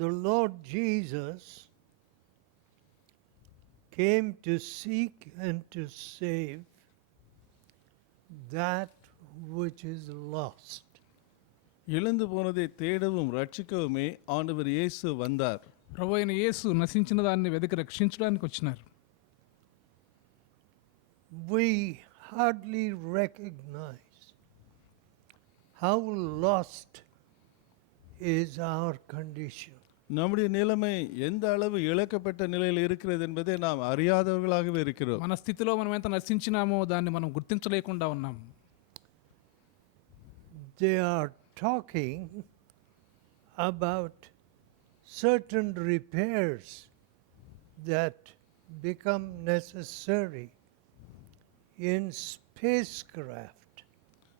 the Lord Jesus came to seek and to save that which is lost. இழந்து போனதை தேடவும் ரட்சிக்கவுமே ஆண்டவர் இயேசு வந்தார். ప్రభువైన యేసు నశించిన దాన్ని వెతికి రక్షించడానికి వచ్చినారు. We hardly recognize how lost is our condition. நம்முடைய நிலைமை எந்த அளவு இழக்கப்பட்ட நிலையில் இருக்கிறது என்பதை நாம் அறியாதவர்களாகவே இருக்கிறோம். మన స్థితిలో మనం ఎంత నశించినామో దాన్ని మనం గుర్తించలేకుండా ఉన్నాం. They are talking about certain repairs that become necessary in spacecraft.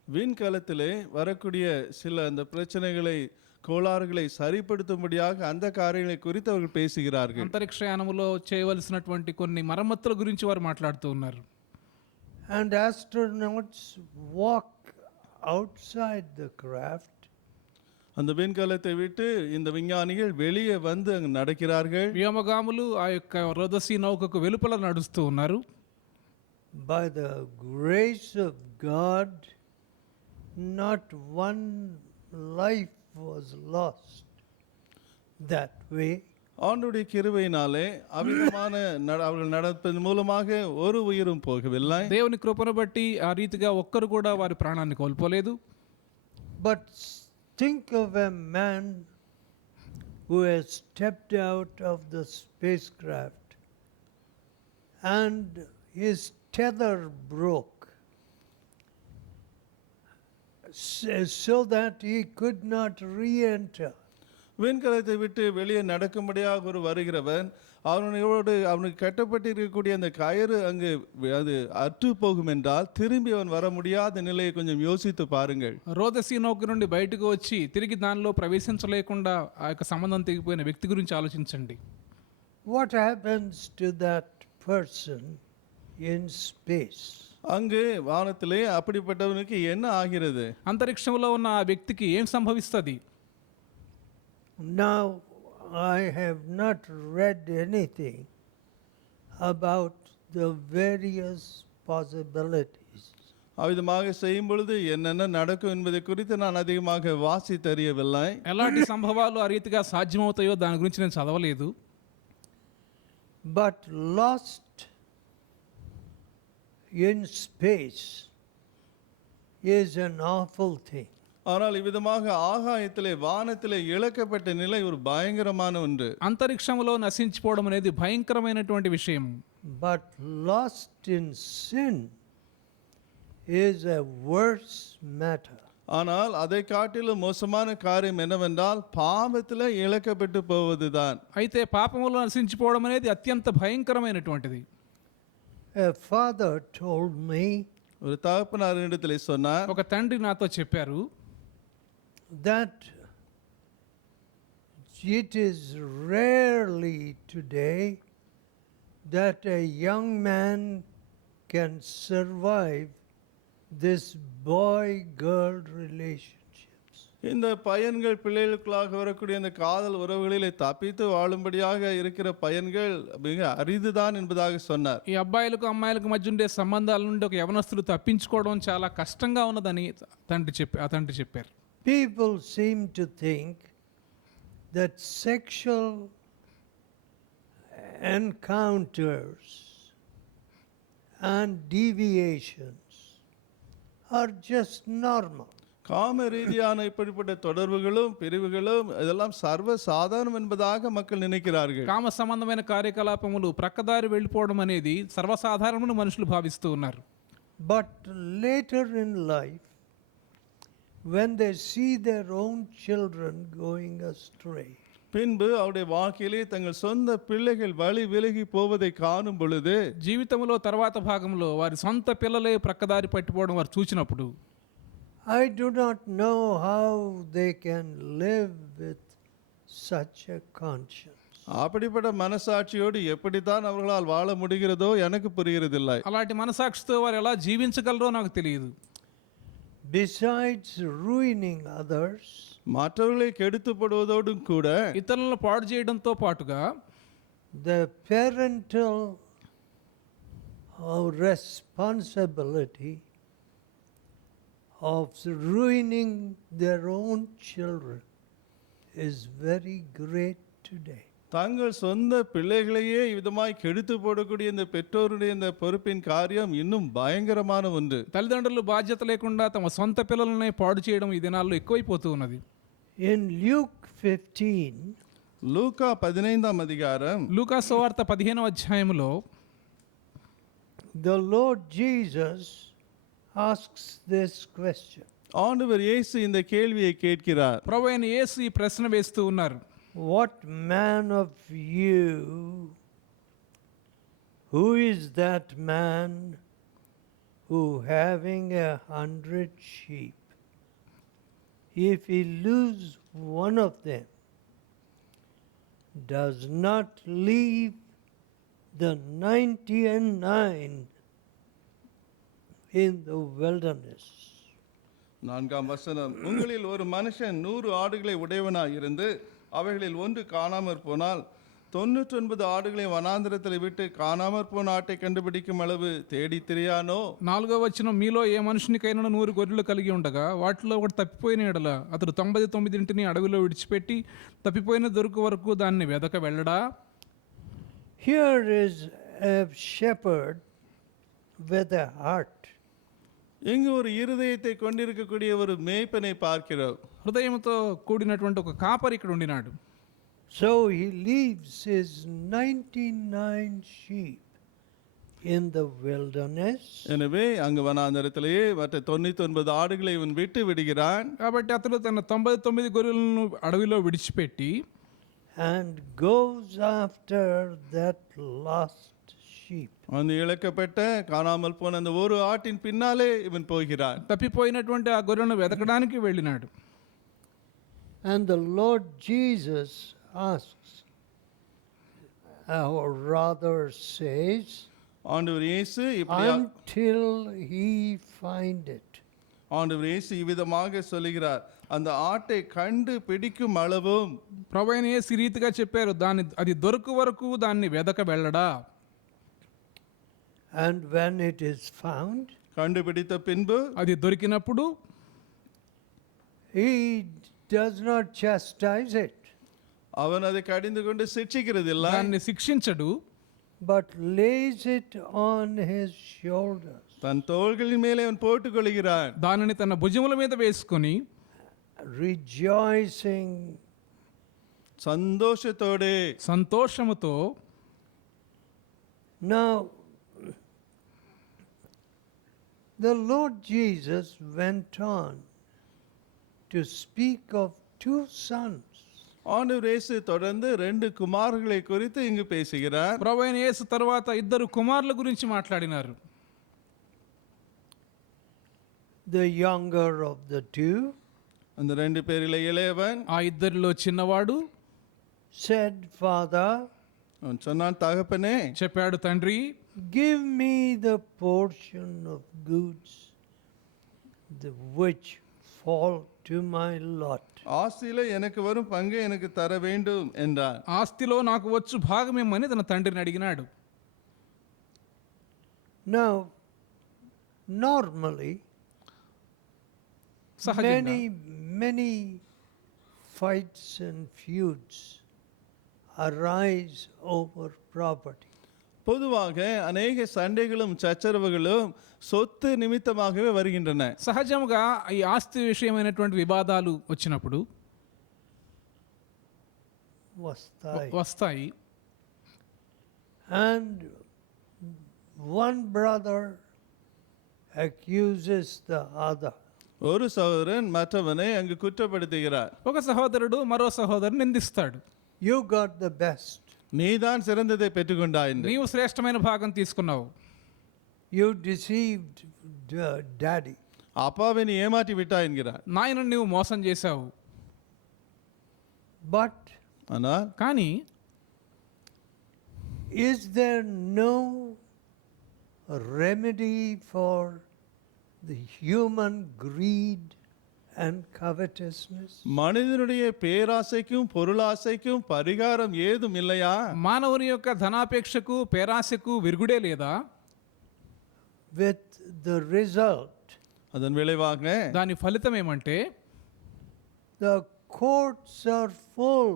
விண்கலத்திலே வரக்கூடிய சில அந்த பிரச்சனைகளை கோளாறுகளை சரிப்படுத்தும்படியாக அந்த காரியங்களை குறித்து அவர்கள் பேசுகிறார்கள். అంతరిక్షయానములో చేయవలసినటువంటి కొన్ని మరమ్మతుల గురించి వారు మాట్లాడుతూ ఉన్నారు. And astronauts walk outside the craft. அந்த விண்கலத்தை விட்டு இந்த விஞ்ஞானிகள் வெளியே வந்து அங்கு நடக்கிறார்கள். వ్యోమగాములు ఆ యొక్క రోదసీ నౌకకు వెలుపల నడుస్తూ ఉన్నారు. By the grace of God, not one life was lost that way. ஆண்டவருடைய கிருபையினாலே அவ்விதமான அவர்கள் நடப்பதன் மூலமாக ஒரு உயிரும் போகவில்லை. దేవుని కృపను బట్టి ఆ రీతిగా ఒక్కరు కూడా వారి ప్రాణాన్ని కోల్పోలేదు. But think of a man who has stepped out of the spacecraft and his tether broke so that he could not re-enter. விண்கலத்தை விட்டு வெளியே நடக்கும்படியாக ஒரு வருகிறவன் அவனுக்கு கட்டப்பட்டிருக்கக்கூடிய அந்த கயிறு அங்கு அது அற்று போகும் என்றால் திரும்பி அவன் வர முடியாத நிலையை கொஞ்சம் யோசித்து பாருங்கள். రోదసీ నౌక నుండి బయటకు వచ్చి తిరిగి దానిలో ప్రవేశించలేకుండా ఆ యొక్క సంబంధం తెగిపోయిన వ్యక్తి గురించి ఆలోచించండి. What happens to that person in space? அங்கு வானத்திலே அப்படிப்பட்டவனுக்கு என்ன ஆகிறது? అంతరిక్షంలో ఉన్న ఆ వ్యక్తికి ఏం సంభవిస్తుంది? Now, I have not read anything about the various possibilities. அவ்விதமாக செய்யும் பொழுது என்னென்ன நடக்கும் என்பதை குறித்து நான் அதிகமாக வாசித்தறியவில்லை. ఎలాంటి సంభవాలు ఆ రీతిగా సాధ్యమవుతాయో దాని గురించి నేను చదవలేదు. But lost in space is an awful thing. ஆனால் இவ்விதமாக ஆகாயத்திலே வானத்திலே இழக்கப்பட்ட நிலை ஒரு பயங்கரமான ஒன்று. అంతరిక్షంలో నశించిపోవడం అనేది భయంకరమైనటువంటి విషయం. But lost in sin is a worse matter. ஆனால் அதை காட்டிலும் மோசமான காரியம் என்னவென்றால் பாவத்திலே இழக்கப்பட்டு போவதுதான். అయితే పాపములో నశించిపోవడం అనేది అత్యంత భయంకరమైనటువంటిది. A father told me, ஒரு தகப்பனார் இடத்திலே சொன்னார், ఒక తండ్రి నాతో చెప్పారు, that it is rarely today that a young man can survive this boy-girl relationships. இந்த பையன்கள் பிள்ளைகளுக்குள்ளாக வரக்கூடிய அந்த காதல் உறவுகளிலே தப்பித்து வாழும்படியாக இருக்கிற பையன்கள் மிக அரிதுதான் என்பதாக சொன்னார். ఈ అబ్బాయిలకు అమ్మాయిలకు మధ్య ఉండే సంబంధాల నుండి ఒక యవనస్తులు తప్పించుకోవడం చాలా కష్టంగా ఉన్నదని ఆ తండ్రి చెప్పారు. People seem to think that sexual encounters and deviations are just normal. காம ரீதியான இப்படிப்பட்ட தொடர்புகளும் பிரிவுகளும் இதெல்லாம் சர்வ சாதாரணம் என்பதாக மக்கள் நினைக்கிறார்கள். కామ సంబంధమైన కార్యకలాపములు ప్రక్కదారి వెళ్ళిపోవడం అనేది సర్వసాధారణమని మనుషులు భావిస్తూ ఉన్నారు. But later in life, when they see their own children going astray, பின்பு அவருடைய வாழ்க்கையிலே தங்கள் சொந்த பிள்ளைகள் வழி விலகி போவதை காணும் பொழுது, జీవితంలో తర్వాత భాగంలో వారి సొంత పిల్లలే ప్రక్కదారి పట్టిపోవడం వారు చూసినప్పుడు, I do not know how they can live with such a conscience. அப்படிப்பட்ட மனசாட்சியோடு எப்படித்தான் அவர்களால் வாழ முடிகிறதோ எனக்கு புரிகிறதில்லை. అలాంటి మనసాక్షితో వారు ఎలా జీవించగలరో నాకు తెలియదు. besides ruining others, மற்றவர்களை கெடுத்துப்படுவதோடும் கூட ఇతరులను పాడు చేయడంతో పాటుగా the parental responsibility of ruining their own children is very great today. தங்கள் சொந்த பிள்ளைகளையே விதமாய் கெடுத்து போடக்கூடிய இந்த பெற்றோருடைய இந்த பொறுப்பின் காரியம் இன்னும் பயங்கரமான ஒன்று. తల్లిదండ్రులు బాధ్యత లేకుండా తమ సొంత పిల్లలనే పాడు చేయడం ఈ దినాల్లో ఎక్కువైపోతూ ఉన్నది. In Luke 15, லூக்கா 15ஆம் அதிகாரம் లూకా సువార్త 15వ అధ్యాయములో the Lord Jesus asks this question. ஆண்டவர் இயேசு இந்த கேள்வியை கேட்கிறார். ప్రభువైన అయిన యేసు ఈ ప్రశ్న వేస్తూ ఉన్నారు. What man of you, who is that man who having 100 sheep, if he lose one of them, does not leave the 99 in the wilderness? 4ஆம் வசனம், உங்களில் ஒரு மனுஷன் 100 ஆடுகளை உடையவனாய் இருந்து அவைகளில் ஒன்று காணாமற் போனால் 99 ஆடுகளை வனாந்திரத்தில் விட்டு காணாமற் போன ஆட்டை கண்டுபிடிக்கும் அளவு தேடி திரியானோ? 4వ వచనం, మీలో ఏ మనుషునికైనా 100 గొర్రెలు కలిగి ఉండగా వాటిలో ఒకటి తప్పిపోయిన ఎడల అతడు 99 అడవిలో విడిచిపెట్టి తప్పిపోయిన దొరుకు వరకు దాన్ని వెదక వెళ్ళడా? Here is a shepherd with a heart. இங்கு ஒரு இருதயத்தை கொண்டிருக்கக்கூடிய ஒரு மேய்ப்பனை பார்க்கிறோம். హృదయంతో కూడినటువంటి ఒక కాపరి ఇక్కడ ఉండినాడు. So he leaves his 99 sheep in the wilderness. எனவே அங்கு வனாந்தரத்திலேயே மற்ற 99 ஆடுகளை இவன் விட்டு விடுகிறான். కాబట్టి అతడు తన 99 గొర్రెలను అడవిలో విడిచిపెట్టి And goes after that lost sheep. அந்த இழக்கப்பட்ட காணாமல் போன அந்த ஒரு ஆட்டின் பின்னாலே இவன் போகிறான். తప్పిపోయినటువంటి ఆ గొర్రెను వెతకడానికి వెళ్ళినాడు. And the Lord Jesus asks, or rather says, ஆண்டவர் இயேசு இப்படி until he find it. ஆண்டவர் இயேசு இவ்விதமாக சொல்லுகிறார், அந்த ஆட்டை கண்டு பிடிக்கும் அளவும். ప్రభువైన యేసు ఈ రీతిగా చెప్పారు, అది దొరకు వరకు దాన్ని వెదక వెళ్ళడా? And when it is found, கண்டுபிடித்த பின்பு అది దొరికినప్పుడు he does not chastise it, அவன் அதை கடிந்து கொண்டு சிட்சிக்கிறது இல்லை, దాన్ని శిక్షించడు, but lays it on his shoulders, தன் தோள்களின் மேலே அவன் போட்டுக் கொள்கிறான். దానిని తన భుజముల మీద వేసుకొని rejoicing, சந்தோஷத்தோடு, సంతోషముతో. Now, the Lord Jesus went on to speak of 2 sons. ஆண்டவர் இயேசு தொடர்ந்து 2 குமாரர்களை குறித்து இங்கு பேசுகிறார். ప్రభువైన యేసు తర్వాత 2 కుమారుల గురించి మాట్లాడినారు. The younger of the 2 அந்த 2 பேரிலே இளையவன் ఆ ఇద్దరిలో చిన్నవాడు said, Father, அவன் சொன்னான், தகப்பனே, చెప్పాడు, తండ్రి, give me the portion of goods which fall to my lot. ஆஸ்தியிலே எனக்கு வரும் பங்கை எனக்கு தர வேண்டும் என்றான். ఆస్తిలో నాకు వచ్చు భాగమేమని తన తండ్రిని అడిగినాడు. Now, normally, many fights and feuds arise over property. பொதுவாக அநேக சண்டைகளும் சச்சரவுகளும் சொத்து நிமித்தமாகவே வருகின்றன. సహజంగా ఈ ఆస్తి విషయమైనటువంటి వివాదాలు వచ్చినప్పుడు వస్తాయి. And one brother accuses the other. ஒரு சகோதரன் மற்றவனை அங்கு குற்றப்படுத்துகிறார். ఒక సహోదరుడు మరో సహోదరుని నిందిస్తాడు. You got the best. நீதான் சிறந்ததை பெற்றுக்கொண்டாய் என்று. నీవు శ్రేష్టమైన భాగం తీసుకున్నావు. You deceived daddy. அப்பாவை நீ ஏமாற்றி விட்டாய் என்கிறார். నాయన నీవు మోసం చేశావు. But ஆனால் కానీ is there no remedy for the human greed and covetousness? மனிதனுடைய பேராசைக்கும் பொருளாசைக்கும் பரிகாரம் ஏதும் இல்லையா? మానవుని యొక్క ధనాపేక్షకు పేరాశకు విరుగుడే లేదా? With the result, அதன் விளைவாக దాని ఫలితం ఏమంటే the courts are full.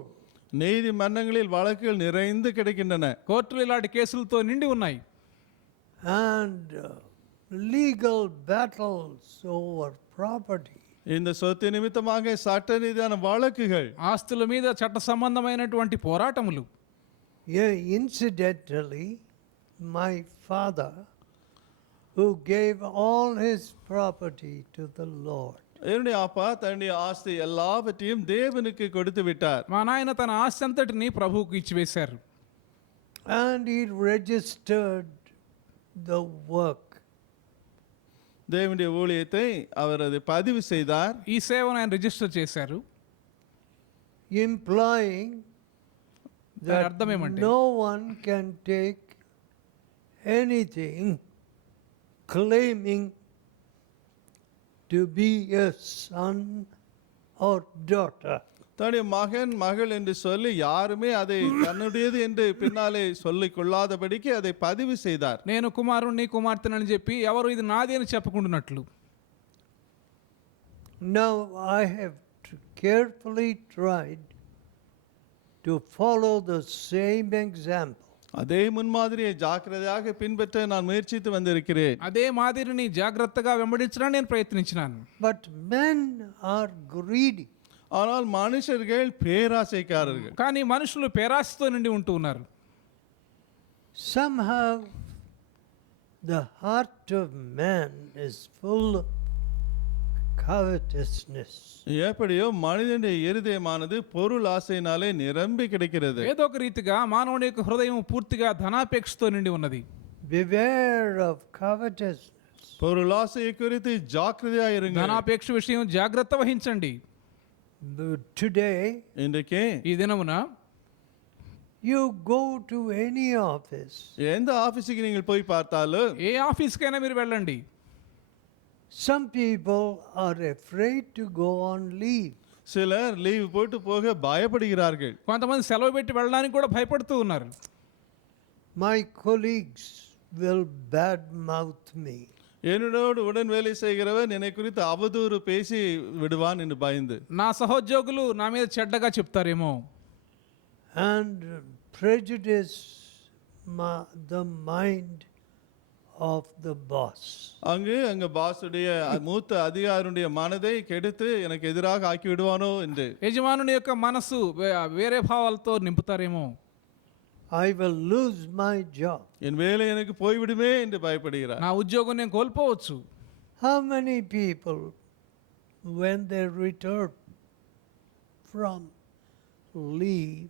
நீதிமன்றங்களில் வழக்குகள் நிறைந்து கிடக்கின்றன. కోర్టులు ఇలాంటి కేసులతో నిండి ఉన్నాయి. And legal battles over property. இந்த சொத்து நிமித்தமாக சட்ட ரீதியான வழக்குகள், ఆస్తుల మీద చట్ట సంబంధమైనటువంటి పోరాటములు. Yeah, incidentally, my father, who gave all his property to the Lord, என்னுடைய அப்பா தன்னுடைய ஆஸ்தி எல்லாவற்றையும் தேவனுக்கு கொடுத்து விட்டார். మా నాయన తన ఆస్తి అంతటిని ప్రభువుకు ఇచ్చివేశారు. and he registered the work. தேவனுடைய ஊழியத்தை அவர் அதை பதிவு செய்தார். ఈ సేవను ఆయన రిజిస్టర్ చేశారు. Implying దాని that అర్థం ఏమంటే no one can take anything claiming to be a son or daughter. தன்னுடைய மகன் மகள் என்று சொல்லி யாருமே அதை தன்னுடையது என்று பின்னாலே சொல்லிக் கொள்ளாதபடிக்கு அதை பதிவு செய்தார். నేను కుమారుణ్ణి కుమార్తెనని చెప్పి ఎవరు ఇది నాది అని చెప్పకుండానట్లు. Now I have carefully tried to follow the same example. அதே முன்மாதிரியை ஜாக்கிரதையாக பின்பற்ற நான் முயற்சித்து வந்திருக்கிறேன். అదే మాదిరిని జాగ్రత్తగా వెంబడించడానికి నేను ప్రయత్నించినాను. But men are greedy. ஆனால் மனுஷர்கள் பேராசைக்காரர்கள். కానీ మనుషులు పేరాశతో నిండి ఉంటూ ఉన్నారు. Somehow the heart of man is full of covetousness. எப்படியோ மனிதனுடைய இருதயமானது பொருள் ஆசையினாலே நிரம்பி கிடக்கிறது. ఏదో ఒక రీతిగా మానవుని యొక్క హృదయం పూర్తిగా ధనాపేక్షతో నిండి ఉన్నది. Beware of covetousness. பொருள் ஆசையை குறித்து ஜாக்கிரதையாக இருங்கள். ధనాపేక్ష విషయం జాగ్రత్త వహించండి. Today இன்றைக்கு ఈ దినమున you go to any office. எந்த ஆபீஸுக்கு நீங்கள் போய் பார்த்தாலும் ఏ ఆఫీస్కైనా మీరు వెళ్ళండి. Some people are afraid to go on leave. சிலர் லீவ் போட்டு போக பயப்படுகிறார்கள். కొంతమంది సెలవు పెట్టి వెళ్ళడానికి కూడా భయపడుతూ ఉన్నారు. My colleagues will badmouth me. என்னோடு உடன் வேலை செய்கிறவன் என்னை குறித்து அவதூறு பேசி விடுவான் என்று பயந்து. నా సహోద్యోగులు నా మీద చెడ్డగా చెప్తారేమో. And prejudice the mind of the boss. அங்க பாஸுடைய மூத்த அதிகாரியுடைய மனதை கெடுத்து எனக்கு எதிராக ஆக்கி விடுவானோ என்று. యజమానుని యొక్క మనసు వేరే భావాలతో నింపుతారేమో. I will lose my job. என் வேலை எனக்கு போய்விடுமே என்று பயப்படுகிறார். నా ఉద్యోగం నేను కోల్పోవచ్చు. How many people, when they return from leave,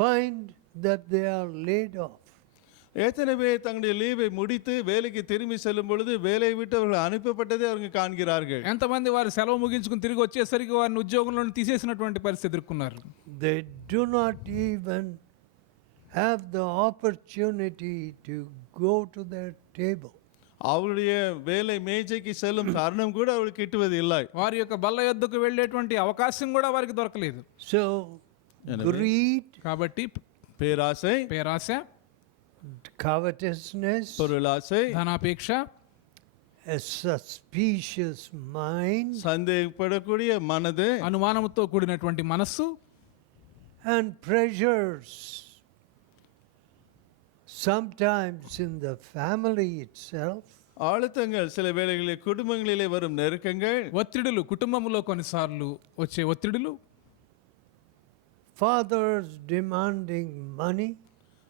find that they are laid off? எத்தனை பேர் தங்களுடைய லீவை முடித்து வேலைக்கு திரும்பி செல்லும் பொழுது வேலையை விட்டு அவர்கள் அனுப்பப்பட்டதை அவங்க காண்கிறார்கள். ఎంతమంది వారి సెలవు ముగించుకుని తిరిగి వచ్చేసరికి వారిని ఉద్యోగంలో తీసేసినటువంటి పరిస్థితి ఎదుర్కొన్నారు. They do not even have the opportunity to go to their table. அவருடைய வேலை மேஜைக்கு செல்லும் தருணம் கூட அவருக்கு கிட்டுவது இல்லை. వారి యొక్క బల్ల యొద్దకు వెళ్ళేటువంటి అవకాశం కూడా వారికి దొరకలేదు. So greed, కాబట్టి பேராசை, పేరాశ, covetousness, பொருளாசை, ధనాపేక్ష, a suspicious mind, சந்தேகப்படக்கூடிய மனது, అనుమానంతో కూడినటువంటి మనస్సు, and pressures, sometimes in the family itself, அழுத்தங்கள், சில வேளைகளில் குடும்பங்களிலே வரும் நெருக்கங்கள், ఒత్తిడులు, కుటుంబంలో కొన్నిసార్లు వచ్చే ఒత్తిడులు, fathers demanding money,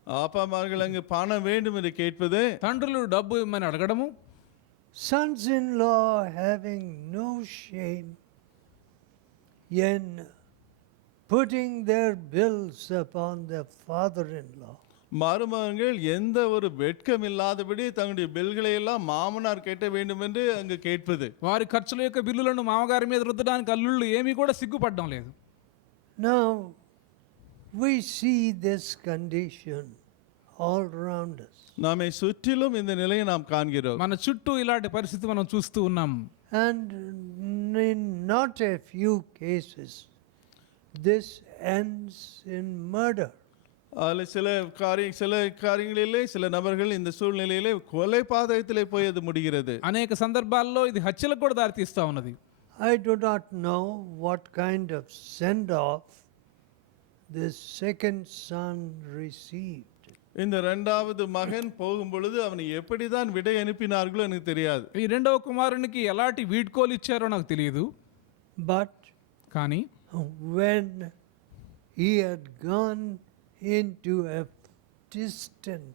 அப்பாமார்கள் அங்கு பணம் வேண்டும் என்று கேட்பது, తండ్రులు డబ్బు ఇమ్మని అడగడము, sons-in-law having no shame in putting their bills upon the father-in-law. மருமகன்கள் எந்த ஒரு வெட்கம் இல்லாதபடி தங்களுடைய பில்களை எல்லாம் மாமனார் கேட்ட வேண்டும் என்று அங்கு கேட்பது. వారి ఖర్చుల యొక్క బిల్లులను మామగారి మీద రుద్దడానికి అల్లుళ్ళు ఏమీ కూడా సిగ్గుపడడం లేదు. Now we see this condition all around us. நம்மை சுற்றிலும் இந்த நிலையை நாம் காண்கிறோம். మన చుట్టూ ఇలాంటి పరిస్థితి మనం చూస్తూ ఉన్నాం. And in not a few cases, this ends in murder. அதில் சில காரியங்களிலே சில நபர்கள் இந்த சூழ்நிலையிலே கொலை பாதகத்திலே போய் அது முடிகிறது. అనేక సందర్భాల్లో ఇది హత్యలకు కూడా దారితీస్తా ఉన్నది. I do not know what kind of send-off this second son received. இந்த இரண்டாவது மகன் போகும் பொழுது அவனை எப்படிதான் விடை அனுப்பினார்களோ எனக்கு தெரியாது. ఈ రెండవ కుమారునికి ఎలాంటి వీడ్కోలు ఇచ్చారో నాకు తెలియదు. But కానీ when he had gone into a distant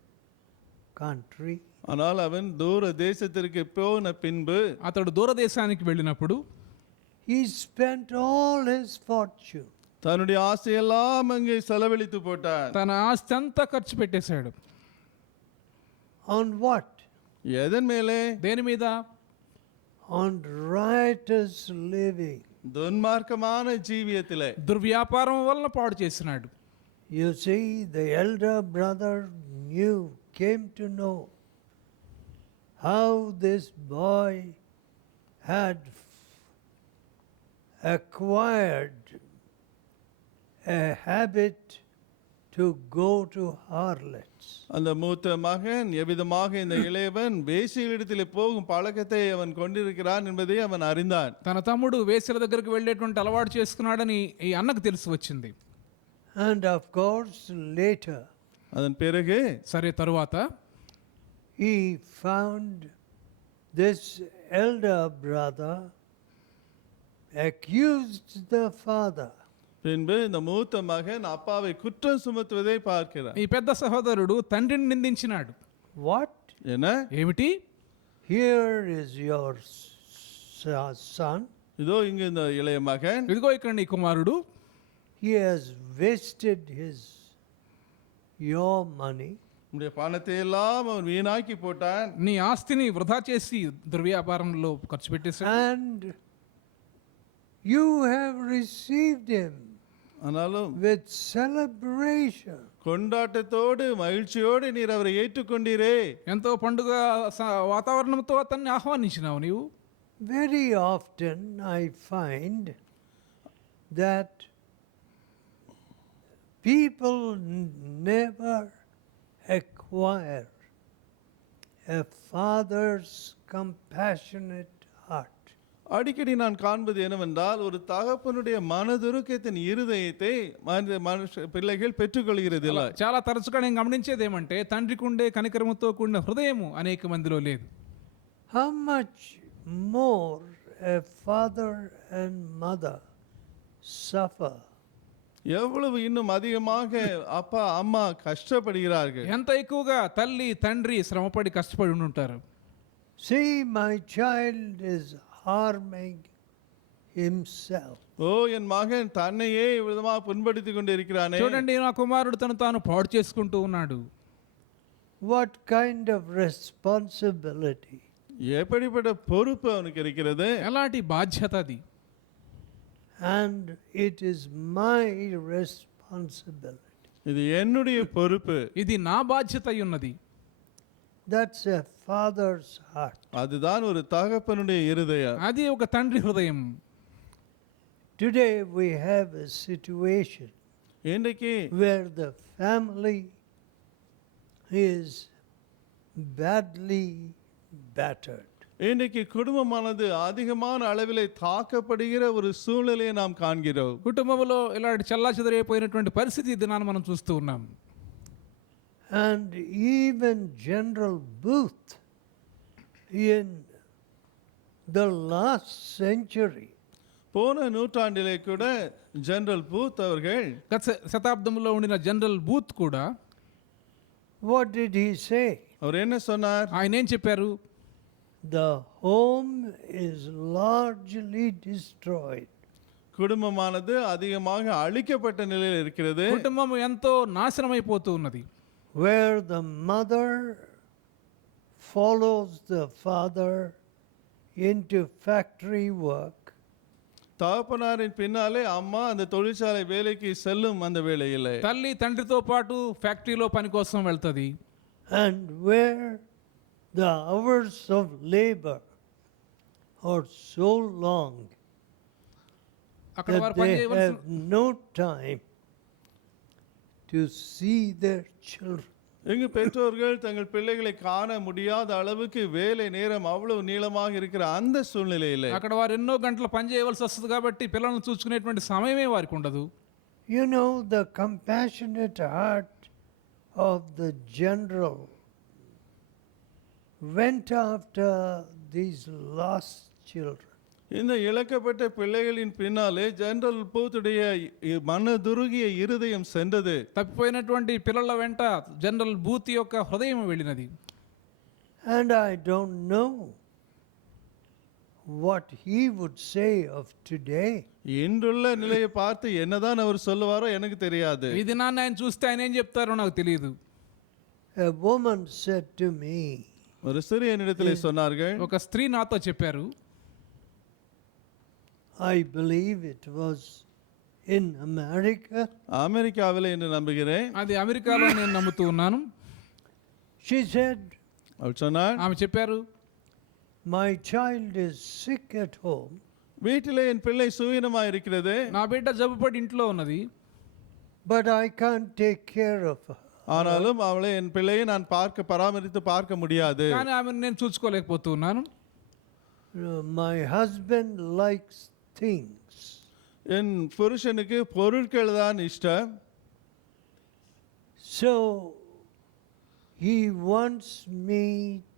country, ஆனால் அவன் தூர தேசத்திற்கு போன பின்பு అతడు దూరదేశానికి వెళ్ళినప్పుడు he spent all his fortune. தன்னுடைய ஆசையெல்லாம் அங்கே செலவழித்து போட்டான். తన ఆస్తి అంతా ఖర్చు పెట్టేశాడు. On what? எதன் மேலே? దేని మీద? On riotous living. துன்மார்க்கமான ஜீவியத்திலே, దుర్వ్యాపారం వలన పాడు చేసినాడు. You see, the elder brother came to know how this boy had acquired a habit to go to harlots. அந்த மூத்த மகன் எவ்விதமாக இந்த இளையவன் வேசிகளிடத்திலே போகும் பழக்கத்தை அவன் கொண்டிருக்கிறான் என்பதை அவன் அறிந்தான். తన తమ్ముడు వేశ్యల దగ్గరికి వెళ్ళేటువంటి అలవాటు చేసుకున్నాడని ఈ అన్నకు తెలిసి వచ్చింది. And of course, later அதன் பிறகு సరే తరువాత he found this elder brother accused the father. பின்பு இந்த மூத்த மகன் அப்பாவை குற்றம் சுமத்துவதை பார்க்கிறான். ఈ పెద్ద సహోదరుడు తండ్రిని నిందించినాడు. What? என்ன? ఏమిటి? Here is your son. இதோ இங்கு இந்த இளைய மகன், ఇదిగో ఇక్కడ నీ కుమారుడు, He has wasted your money. உன்னுடைய பணத்தை எல்லாம் அவன் வீணாக்கி போட்டான். నీ ఆస్తిని వృధా చేసి దుర్వ్యాపారంలో ఖర్చు పెట్టేశాడు. And you have received him ஆனாலும் with celebration. கொண்டாட்டத்தோடு மகிழ்ச்சியோடு நீர் அவரை ஏற்றுக்கொண்டீரே. ఎంతో పండుగ వాతావరణంతో అతన్ని ఆహ్వానించినావు నీవు. Very often I find that people never acquire a father's compassionate heart. அடிக்கடி நான் காண்பது என்னவென்றால், ஒரு தகப்பனுடைய மனதுருக்கத்தின் இருதயத்தை பிள்ளைகள் பெற்றுக்கொள்கிறது இல்லை. చాలా తరచుగా నేను గమనించేది ఏమంటే తండ్రికి ఉండే కనికరముతో కూడిన హృదయము అనేక మందిలో లేదు. How much more a father and mother suffer. எவ்வளவு இன்னும் அதிகமாக அப்பா அம்மா கஷ்டப்படுகிறார்கள். ఎంత ఎక్కువగా తల్లి తండ్రి శ్రమపడి కష్టపడి ఉంటారు. See, my child is harming himself. ஓ, என் மகன் தன்னையே விதமாக புண்படுத்திக் கொண்டு இருக்கிறானே. చూడండి నా కుమారుడు తను తాను పాడు చేసుకుంటూ ఉన్నాడు. What kind of responsibility? எப்படிப்பட்ட பொறுப்பு அவனுக்கு இருக்கிறது? ఎలాంటి బాధ్యత అది? And it is my responsibility. இது என்னுடைய பொறுப்பு. ఇది నా బాధ్యత అయి ఉన్నది. That's a father's heart. அதுதான் ஒரு தகப்பனுடைய இருதயம். అది ఒక తండ్రి హృదయం. Today we have a situation இன்றைக்கு where the family is badly battered. இன்றைக்கு குடும்பமானது அதிகமான அளவிலே தாக்கப்படுகிற ஒரு சூழ்நிலையை நாம் காண்கிறோம். కుటుంబంలో ఇలాంటి చల్లాచెదరైపోయినటువంటి పరిస్థితి ఈ దినాన్ని మనం చూస్తూ ఉన్నాం. And even General Booth in the last century போன நூற்றாண்டிலே கூட ஜெனரல் பூத் அவர்கள், గత శతాబ్దంలో ఉండిన జనరల్ బూత్ కూడా what did he say? அவர் என்ன சொன்னார்? ఆయన ఏం చెప్పారు? The home is largely destroyed. குடும்பமானது அதிகமாக அழிக்கப்பட்ட நிலையில் இருக்கிறது. కుటుంబం ఎంతో నాశనమైపోతూ ఉన్నది. Where the mother follows the father into factory work. தகப்பனாரின் பின்னாலே அம்மா அந்த தொழிற்சாலை வேலைக்கு செல்லும் அந்த வேளையிலே. తల్లి తండ్రితో పాటు ఫ్యాక్టరీలో పని కోసం వెళ్తుంది. And where the hours of labor are so long అక్కడ that వారు పని they చేయవలసిన have no time to see their children. இங்கு பெற்றோர்கள் தங்கள் பிள்ளைகளை காண முடியாத அளவுக்கு வேலை நேரம் அவ்வளவு நீளமாக இருக்கிற அந்த சூழ்நிலையிலே అక్కడ వారు ఎన్నో గంటలు పని చేయవలసి వస్తుంది కాబట్టి పిల్లలను చూసుకునేటువంటి సమయమే వారికి ఉండదు. You know, the compassionate heart of the general went after these lost children. இந்த இழக்கப்பட்ட பிள்ளைகளின் பின்னாலே ஜெனரல் பூத்துடைய மனதுருகிய இருதயம் சென்றது. తప్పిపోయినటువంటి పిల్లల వెంట జనరల్ బూత్ యొక్క హృదయం వెళ్ళినది. And I don't know what he would say of today. இன்றுள்ள நிலையை பார்த்து என்னதான் அவர் சொல்லுவாரோ எனக்கு தெரியாது. ఈ దినాన్ని ఆయన చూస్తే ఆయన ఏం చెప్తారో నాకు తెలియదు. A woman said to me, ஒரு ஸ்திரீ என்னிடத்திலே சொன்னார்கள், ఒక స్త్రీ నాతో చెప్పారు, I believe it was in America. அமெரிக்காவில் என்று நம்புகிறேன். అది అమెరికాలో నేను నమ్ముతూ ఉన్నాను. She said, அவள் சொன்னாள், ఆమె చెప్పారు, my child is sick at home. வீட்டிலே என் பிள்ளை சுவீனமாக இருக்கிறது, నా బిడ్డ జబ్బుపడి ఇంట్లో ఉన్నది, but I can't take care of her. ஆனாலும் அவளை என் பிள்ளையை நான் பராமரித்து பார்க்க முடியாது. కానీ ఆమెను నేను చూసుకోలేకపోతూ ఉన్నాను. My husband likes things. என் புருஷனுக்கு பொருட்கள் தான் இஷ்டம். So he wants me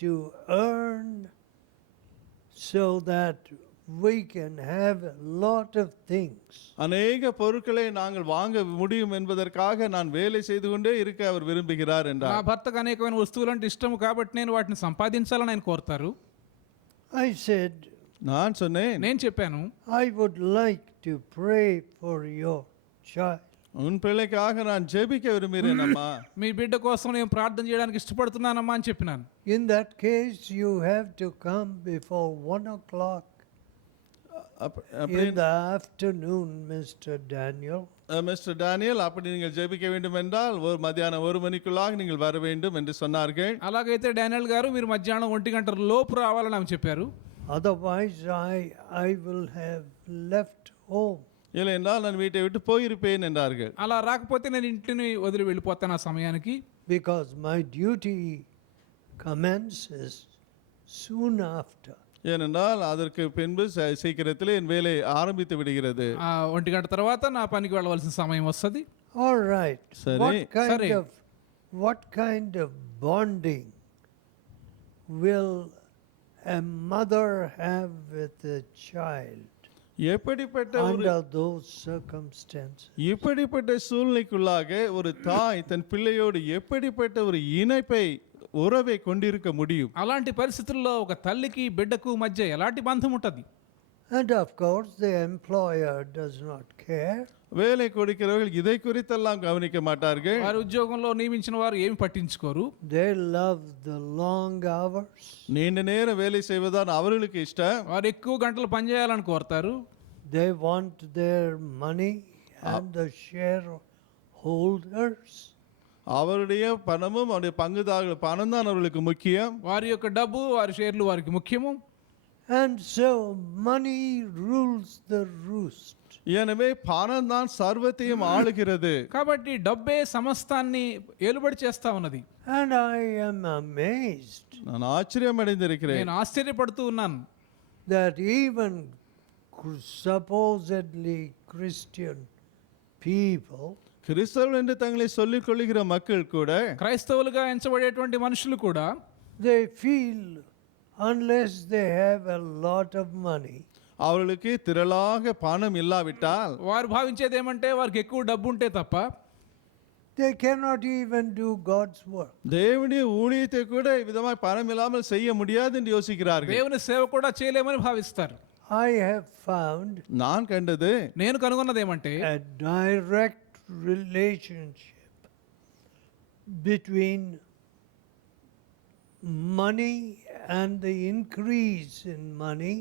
to earn so that we can have a lot of things. அநேக பொருட்களை நாங்கள் வாங்க முடியும் என்பதற்காக நான் வேலை செய்து கொண்டே இருக்க அவர் விரும்புகிறார் నా என்றார். భర్తకు అనేకమైన వస్తువులు అంటే ఇష్టం కాబట్టి నేను వాటిని సంపాదించాలని ఆయన కోరుతారు. I said, நான் சொன்னேன், నేను చెప్పాను, I would like to pray for your child. உன் பிள்ளைக்காக நான் ஜெபிக்க விரும்புகிறேன் அம்மா. మీ బిడ్డ కోసం నేను ప్రార్థన చేయడానికి ఇష్టపడుతున్నానమ్మా అని చెప్పినాను. In that case, you have to come before 1 o'clock in the afternoon, Mr. Daniel. Mister Daniel, அப்படி நீங்கள் ஜெபிக்க வேண்டும் என்றால் மத்தியானம் 1 மணிக்குள்ளாக நீங்கள் வர வேண்டும் என்று சொன்னார்கள். అలాగైతే డానియల్ గారు మీరు మధ్యాహ్నం 1 గంట లోపు రావాలని ఆమె చెప్పారు. Otherwise, I will have left home. இல்லை என்றால் நான் வீட்டை விட்டு போயிருப்பேன் என்றார்கள். అలా రాకపోతే నేను ఇంటిని వదిలి వెళ్ళిపోతాను ఆ సమయానికి. Because my duty commences soon after. ஏனென்றால் அதற்கு பின்பு சீக்கிரத்தில் என் வேலை ஆரம்பித்து விடுகிறது. 1 గంట తర్వాత నా పనికి వెళ్ళవలసిన సమయం వస్తుంది. All right. Sorry. What kind of bonding will a mother have with a child எப்படிப்பட்ட ஒரு under those circumstances? இப்படிப்பட்ட சூழ்நிலைக்குள்ளாக ஒரு தாய் தன் பிள்ளையோடு எப்படிப்பட்ட ஒரு இணைப்பை உறவை கொண்டிருக்க முடியும்? అలాంటి పరిస్థితుల్లో ఒక తల్లికి బిడ్డకు మధ్య ఎలాంటి బంధం ఉంటుంది? And of course, the employer does not care. வேலை கொடுக்கிறவர்கள் இதை குறித்தெல்லாம் கவனிக்க மாட்டார்கள். వారి ఉద్యోగంలో నియమించిన వారు ఏమి పట్టించుకోరు. They love the long hours. நீண்ட நேரம் வேலை செய்வதுதான் அவர்களுக்கு இஷ்டம். వారు ఎక్కువ గంటలు పనిచేయాలని కోరుతారు. They want their money and the shareholders. அவருடைய பணமும் அவருடைய பங்குதாரர்கள் பணம் தான் அவர்களுக்கு முக்கியம். వారి యొక్క డబ్బు వారి షేర్లు వారికి ముఖ్యము. And so money rules the roost. எனவே பணம் தான் சர்வத்தையும் ஆளுகிறது. కాబట్టి డబ్బే సమస్తాన్ని ఏలుబడి చేస్తా ఉన్నది. And I am amazed நான் ஆச்சரியம் அடைந்திருக்கிறேன். నేను ఆశ్చర్యపడుతూ ఉన్నాను. that even supposedly Christian people கிறிஸ்தவர்கள் என்று தங்களை சொல்லிக் கொள்ளுகிற மக்கள் கூட క్రైస్తవులుగా ఎంచబడేటువంటి మనుషులు కూడా they feel unless they have a lot of money, அவர்களுக்கு திரளாக பணம் இல்லாவிட்டால் వారు భావించేది ఏమంటే వారికి ఎక్కువ డబ్బు ఉంటే తప్ప they cannot even do God's work. தேவனுடைய ஊழியத்தை கூட விதமாய் பணம் இல்லாமல் செய்ய முடியாது என்று யோசிக்கிறார்கள். దేవుని సేవ కూడా చేయలేమని భావిస్తారు. I have found நான் கண்டது నేను కనుగొన్నది ఏమంటే a direct relationship between money and the increase in money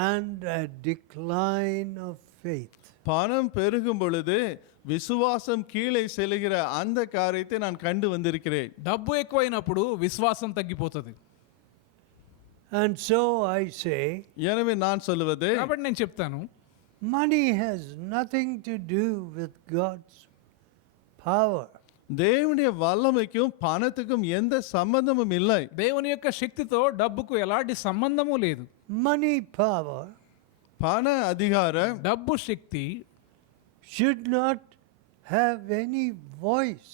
and a decline of faith. பணம் பெருகும் பொழுது விசுவாசம் கீழே செல்லுகிற அந்த காரியத்தை நான் கண்டு வந்திருக்கிறேன். డబ్బు ఎక్కువైనప్పుడు విశ్వాసం తగ్గిపోతుంది. And so I say, எனவே நான் சொல்லுவது, కాబట్టి నేను చెప్తాను, money has nothing to do with God's power. தேவனுடைய வல்லமைக்கும் பணத்துக்கும் எந்த சம்பந்தமும் இல்லை. దేవుని యొక్క శక్తితో డబ్బుకు ఎలాంటి సంబంధము లేదు. Money power பண அதிகாரம் డబ్బు శక్తి should not have any voice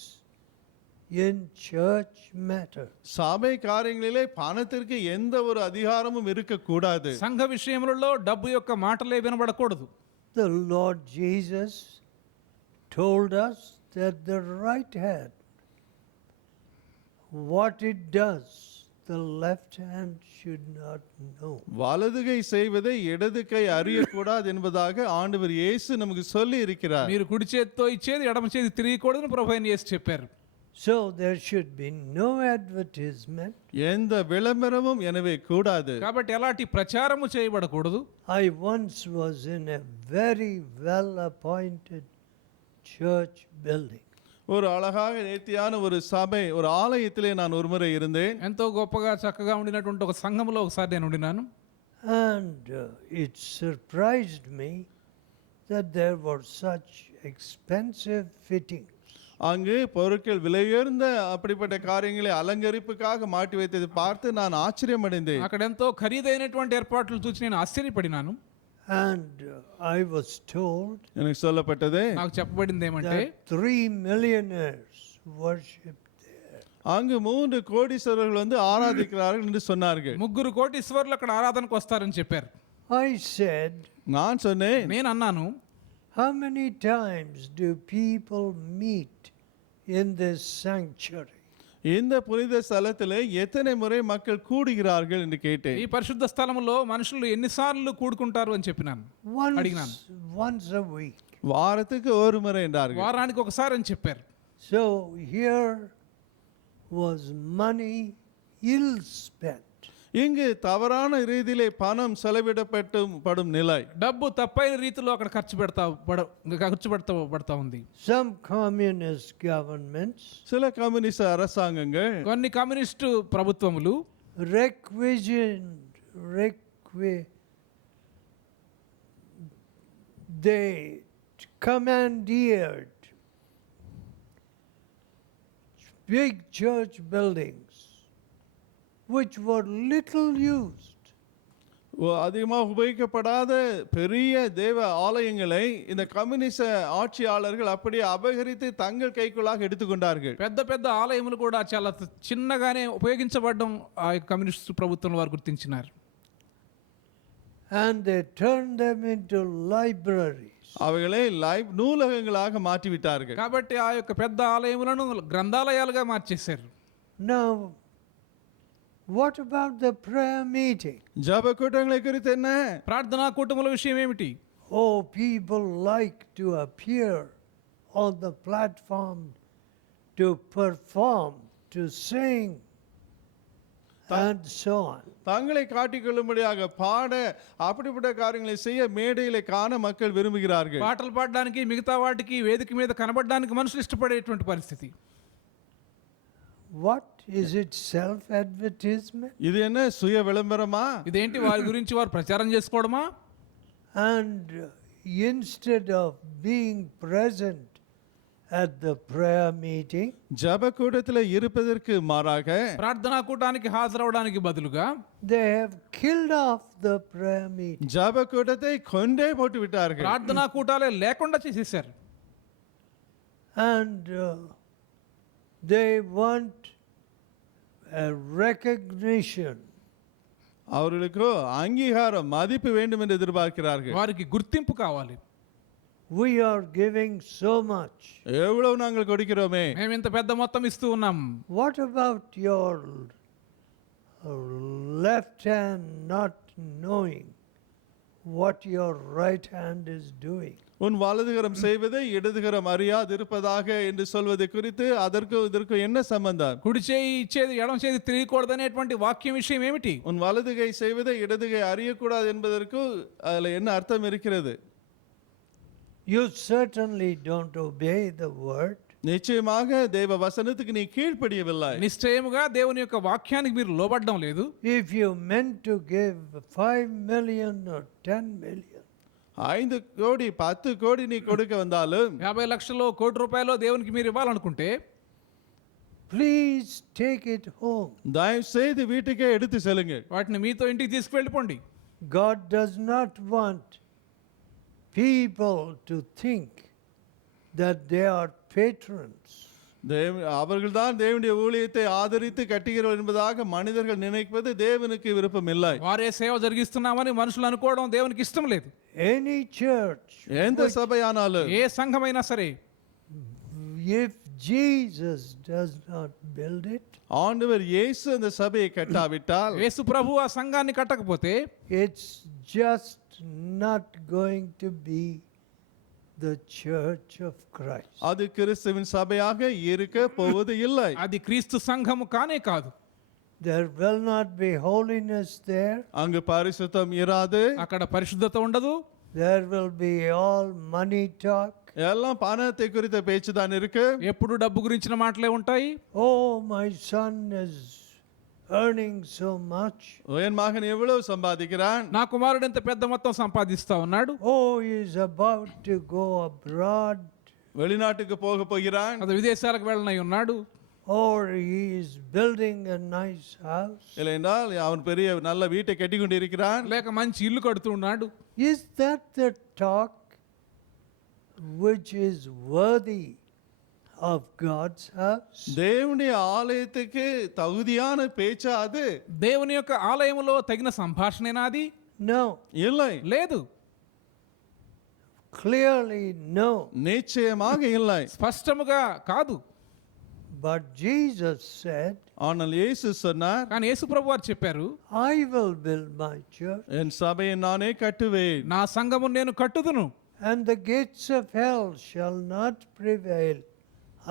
in church matters. சபை காரியங்களிலே பணத்திற்கு எந்த ஒரு அதிகாரமும் இருக்கக்கூடாது. సంఘ విషయములలో డబ్బు యొక్క మాటలే వినబడకూడదు. The Lord Jesus told us that the right hand, what it does, the left hand should not know. வலதுகை செய்வதை இடது கை அறியக்கூடாது என்பதாக ஆண்டவர் இயேசு நமக்கு சொல்லி இருக்கிறார். మీరు కుడి చేతితో ఇచ్చేది ఎడమ చేతి తిరిగికూడదని ప్రభువైన యేసు చెప్పారు. So there should be no advertisement. எந்த விளம்பரமும் எனவே கூடாது. కాబట్టి ఎలాంటి ప్రచారము చేయబడకూడదు. I once was in a very well appointed church building. ஒரு அழகாக நேர்த்தியான ஒரு சபை ஒரு ஆலயத்திலே நான் ஒருமுறை இருந்தேன். ఎంతో గొప్పగా చక్కగా ఉండినటువంటి ఒక సంఘములో ఒకసారి నేను ఉండినాను. And it surprised me that there were such expensive fittings. அங்கு பொருட்கள் விலையுயர்ந்த அப்படிப்பட்ட காரியங்களை அலங்கரிப்புக்காக மாட்டி வைத்ததை பார்த்து நான் ஆச்சரியம் அடைந்தேன். అక్కడ ఎంతో ఖరీదైనటువంటి ఏర్పాట్లు చూసి నేను ఆశ్చర్యపడినాను. And I was told எனக்கு சொல்லப்பட்டது, నాకు చెప్పబడింది ఏమంటే that 3 millionaires worship there. அங்கு 3 கோடீஸ்வரர்கள் வந்து ஆராதிக்கிறார்கள் என்று சொன்னார்கள். 3 కోటీశ్వరులు అక్కడ ఆరాధనకు వస్తారని చెప్పారు. I said, நான் சொன்னேன், నేను అన్నాను, how many times do people meet in this sanctuary? இந்த புனித ஸ்தலத்திலே எத்தனை முறை மக்கள் கூடுகிறார்கள் என்று கேட்டேன். ఈ పరిశుద్ధ స్థలములో మనుషులు ఎన్నిసార్లు కూడుకుంటారు అని చెప్పినాను. అడిగినాను. Once a week. வாரத்துக்கு ஒரு முறை என்றார்கள். వారానికి ఒకసారి అని చెప్పారు. So here was money ill spent. இங்கு தவறான ரீதியிலே பணம் செலவிடப்படும் நிலை. డబ్బు తప్పైన రీతిలో అక్కడ ఖర్చు పెడతా ఉంది. Some communist governments சில கம்யூனிஸ்ட் அரசாங்கங்கள் కొన్ని communist ప్రభుత్వములు they commandeered big church buildings which were little used. அதிகமாக உபயோகிக்கப்படாத பெரிய தேவ ஆலயங்களை இந்த கம்யூனிஸ்ட் ஆட்சியாளர்கள் அப்படியே அபகரித்து தங்கள் கைக்குள்ளாக எடுத்துக்கொண்டார்கள். పెద్ద పెద్ద ఆలయములు కూడా చాలా చిన్నగానే ఉపయోగించబడడం ఆ కమ్యూనిస్టు ప్రభుత్వం వారు గుర్తించినారు. And they turned them into libraries. அவைகளை நூலகங்களாக மாற்றிவிட்டார்கள். కాబట్టి ఆ యొక్క పెద్ద ఆలయములను గ్రంథాలయాలుగా మార్చేశారు. Now, what about the prayer meeting? ஜெப கூட்டங்களை குறித்து என்ன? ప్రార్థనా కూటముల విషయం ఏమిటి? Oh, people like to appear on the platform to perform, to sing, and so on. தங்களை காட்டிக்கொள்ளும்படியாக பாட அப்படிப்பட்ட காரியங்களை செய்ய மேடையிலே காண மக்கள் விரும்புகிறார்கள். పాటలు పాడడానికి మిగతా వాటికి వేదిక మీద కనబడడానికి మనుషులు ఇష్టపడేటువంటి పరిస్థితి. What is it? Self advertisement? இது என்ன சுய விளம்பரமா? ఇదేంటి వారి గురించి వారు ప్రచారం చేసుకోవడమా? And instead of being present at the prayer meeting, ஜெப கூட்டத்தில் இருப்பதற்கு மாறாக ప్రార్థనా కూటానికి హాజరవడానికి బదులుగా they have killed off the prayer meeting. ஜெப கூட்டத்தை கொண்டே போட்டு விட்டார்கள். ప్రార్థనా కూటాలే లేకుండా చేసేశారు. And they want a recognition. அவர்களுக்கு அங்கீகாரம் மதிப்பு வேண்டும் என்று எதிர்பார்க்கிறார்கள். వారికి గుర్తింపు కావాలి. We are giving so much. எவ்வளவு நாங்கள் கொடுக்கிறோமே. మేము ఇంత పెద్ద మొత్తం ఇస్తూ ఉన్నాం. What about your left hand not knowing what your right hand is doing. உன் வலதுகரம் செய்வதை இடதுகரம் அறியாதிருப்பதாக என்று சொல்வது குறித்து இதற்கு என்ன சம்பந்தம்? కుడి చేయి ఇచ్చేది ఎడమ చేయి తెలియకూడదనేటువంటి వాక్యం విషయం ఏమిటి? உன் வலதுகை செய்வதை இடதுகை அறியக்கூடாது என்பதற்கு அதுல என்ன அர்த்தம் இருக்கிறது? You certainly don't obey the word. நிச்சயமாக தேவ வசனத்துக்கு நீ கீழ்ப்படியவில்லை. నిశ్చయముగా దేవుని యొక్క వాక్యానికి మీరు లోబడడం లేదు. If you meant to give 5 million or 10 million, 5 கோடி 10 கோடி நீ கொடுக்க வந்தாலும் 50 లక్షలు కోటి రూపాయలు దేవునికి మీరు ఇవ్వాలనుకుంటే please take it home. தயவு செய்து வீட்டுக்கே எடுத்து செல்லுங்க. వాటిని మీతో ఇంటికి తీసుకువెళ్ళిపోండి. God does not want people to think that they are patrons. அவர்கள்தான் தேவனுடைய ஊழியத்தை ஆதரித்து கட்டுகிறவர் என்பதாக மனிதர்கள் நினைப்பது தேவனுக்கு விருப்பம் இல்லை. వారే సేవ జరిగిస్తున్నామని మనుషులు అనుకోవడం దేవునికి ఇష్టం లేదు. Any church, எந்த சபையானாலும் ఏ సంఘమైనా సరే if Jesus does not build it, ஆண்டவர் இயேசு அந்த சபையை கட்டாவிட்டால், యేసు ప్రభు ఆ సంఘాన్ని కట్టకపోతే it's just not going to be the church of Christ. அது கிறிஸ்துவின் சபையாக இருக்க போவது இல்லை. అది క్రీస్తు సంఘము కానే కాదు. There will not be holiness there. அங்கு பரிசுத்தம் இராது. అక్కడ పరిశుద్ధత ఉండదు. There will be all money talk. எல்லாம் பணத்தை குறித்த பேச்சு தான் இருக்கு. ఎప్పుడు డబ్బు గురించిన మాటలే ఉంటాయి. Oh, my son is earning so much. என் மகன் எவ்வளவு சம்பாதிக்கிறான்? నా కుమారుడు ఎంత పెద్ద మొత్తం సంపాదిస్తా ఉన్నాడు. Oh, he is about to go abroad. வெளிநாட்டுக்கு போக போகிறான். అది విదేశాలకు వెళ్ళనై ఉన్నాడు. Or he is building a nice house. இல்லைஎன்றால் அவன் பெரிய நல்ல வீட்டை கட்டி கொண்டிருக்கிறான். లేక మంచి ఇల్లు కడుతూ ఉన్నాడు. Is that the talk which is worthy of God's house? தேவனுடைய ஆலயத்துக்கு தகுதியான பேச்சா அது? దేవుని యొక్క ఆలయములో తగిన సంభాషణేనా అది? No. இல்லை. లేదు. Clearly no. நிச்சயமாக இல்லை. స్పష్టముగా కాదు. But Jesus said, ஆனால் இயேசு சொன்னார், కానీ యేసు ప్రభు వారు చెప్పారు, I will build my church, என் சபையை நானே கட்டுவேன். నా సంఘము నేను కట్టుదును, and the gates of hell shall not prevail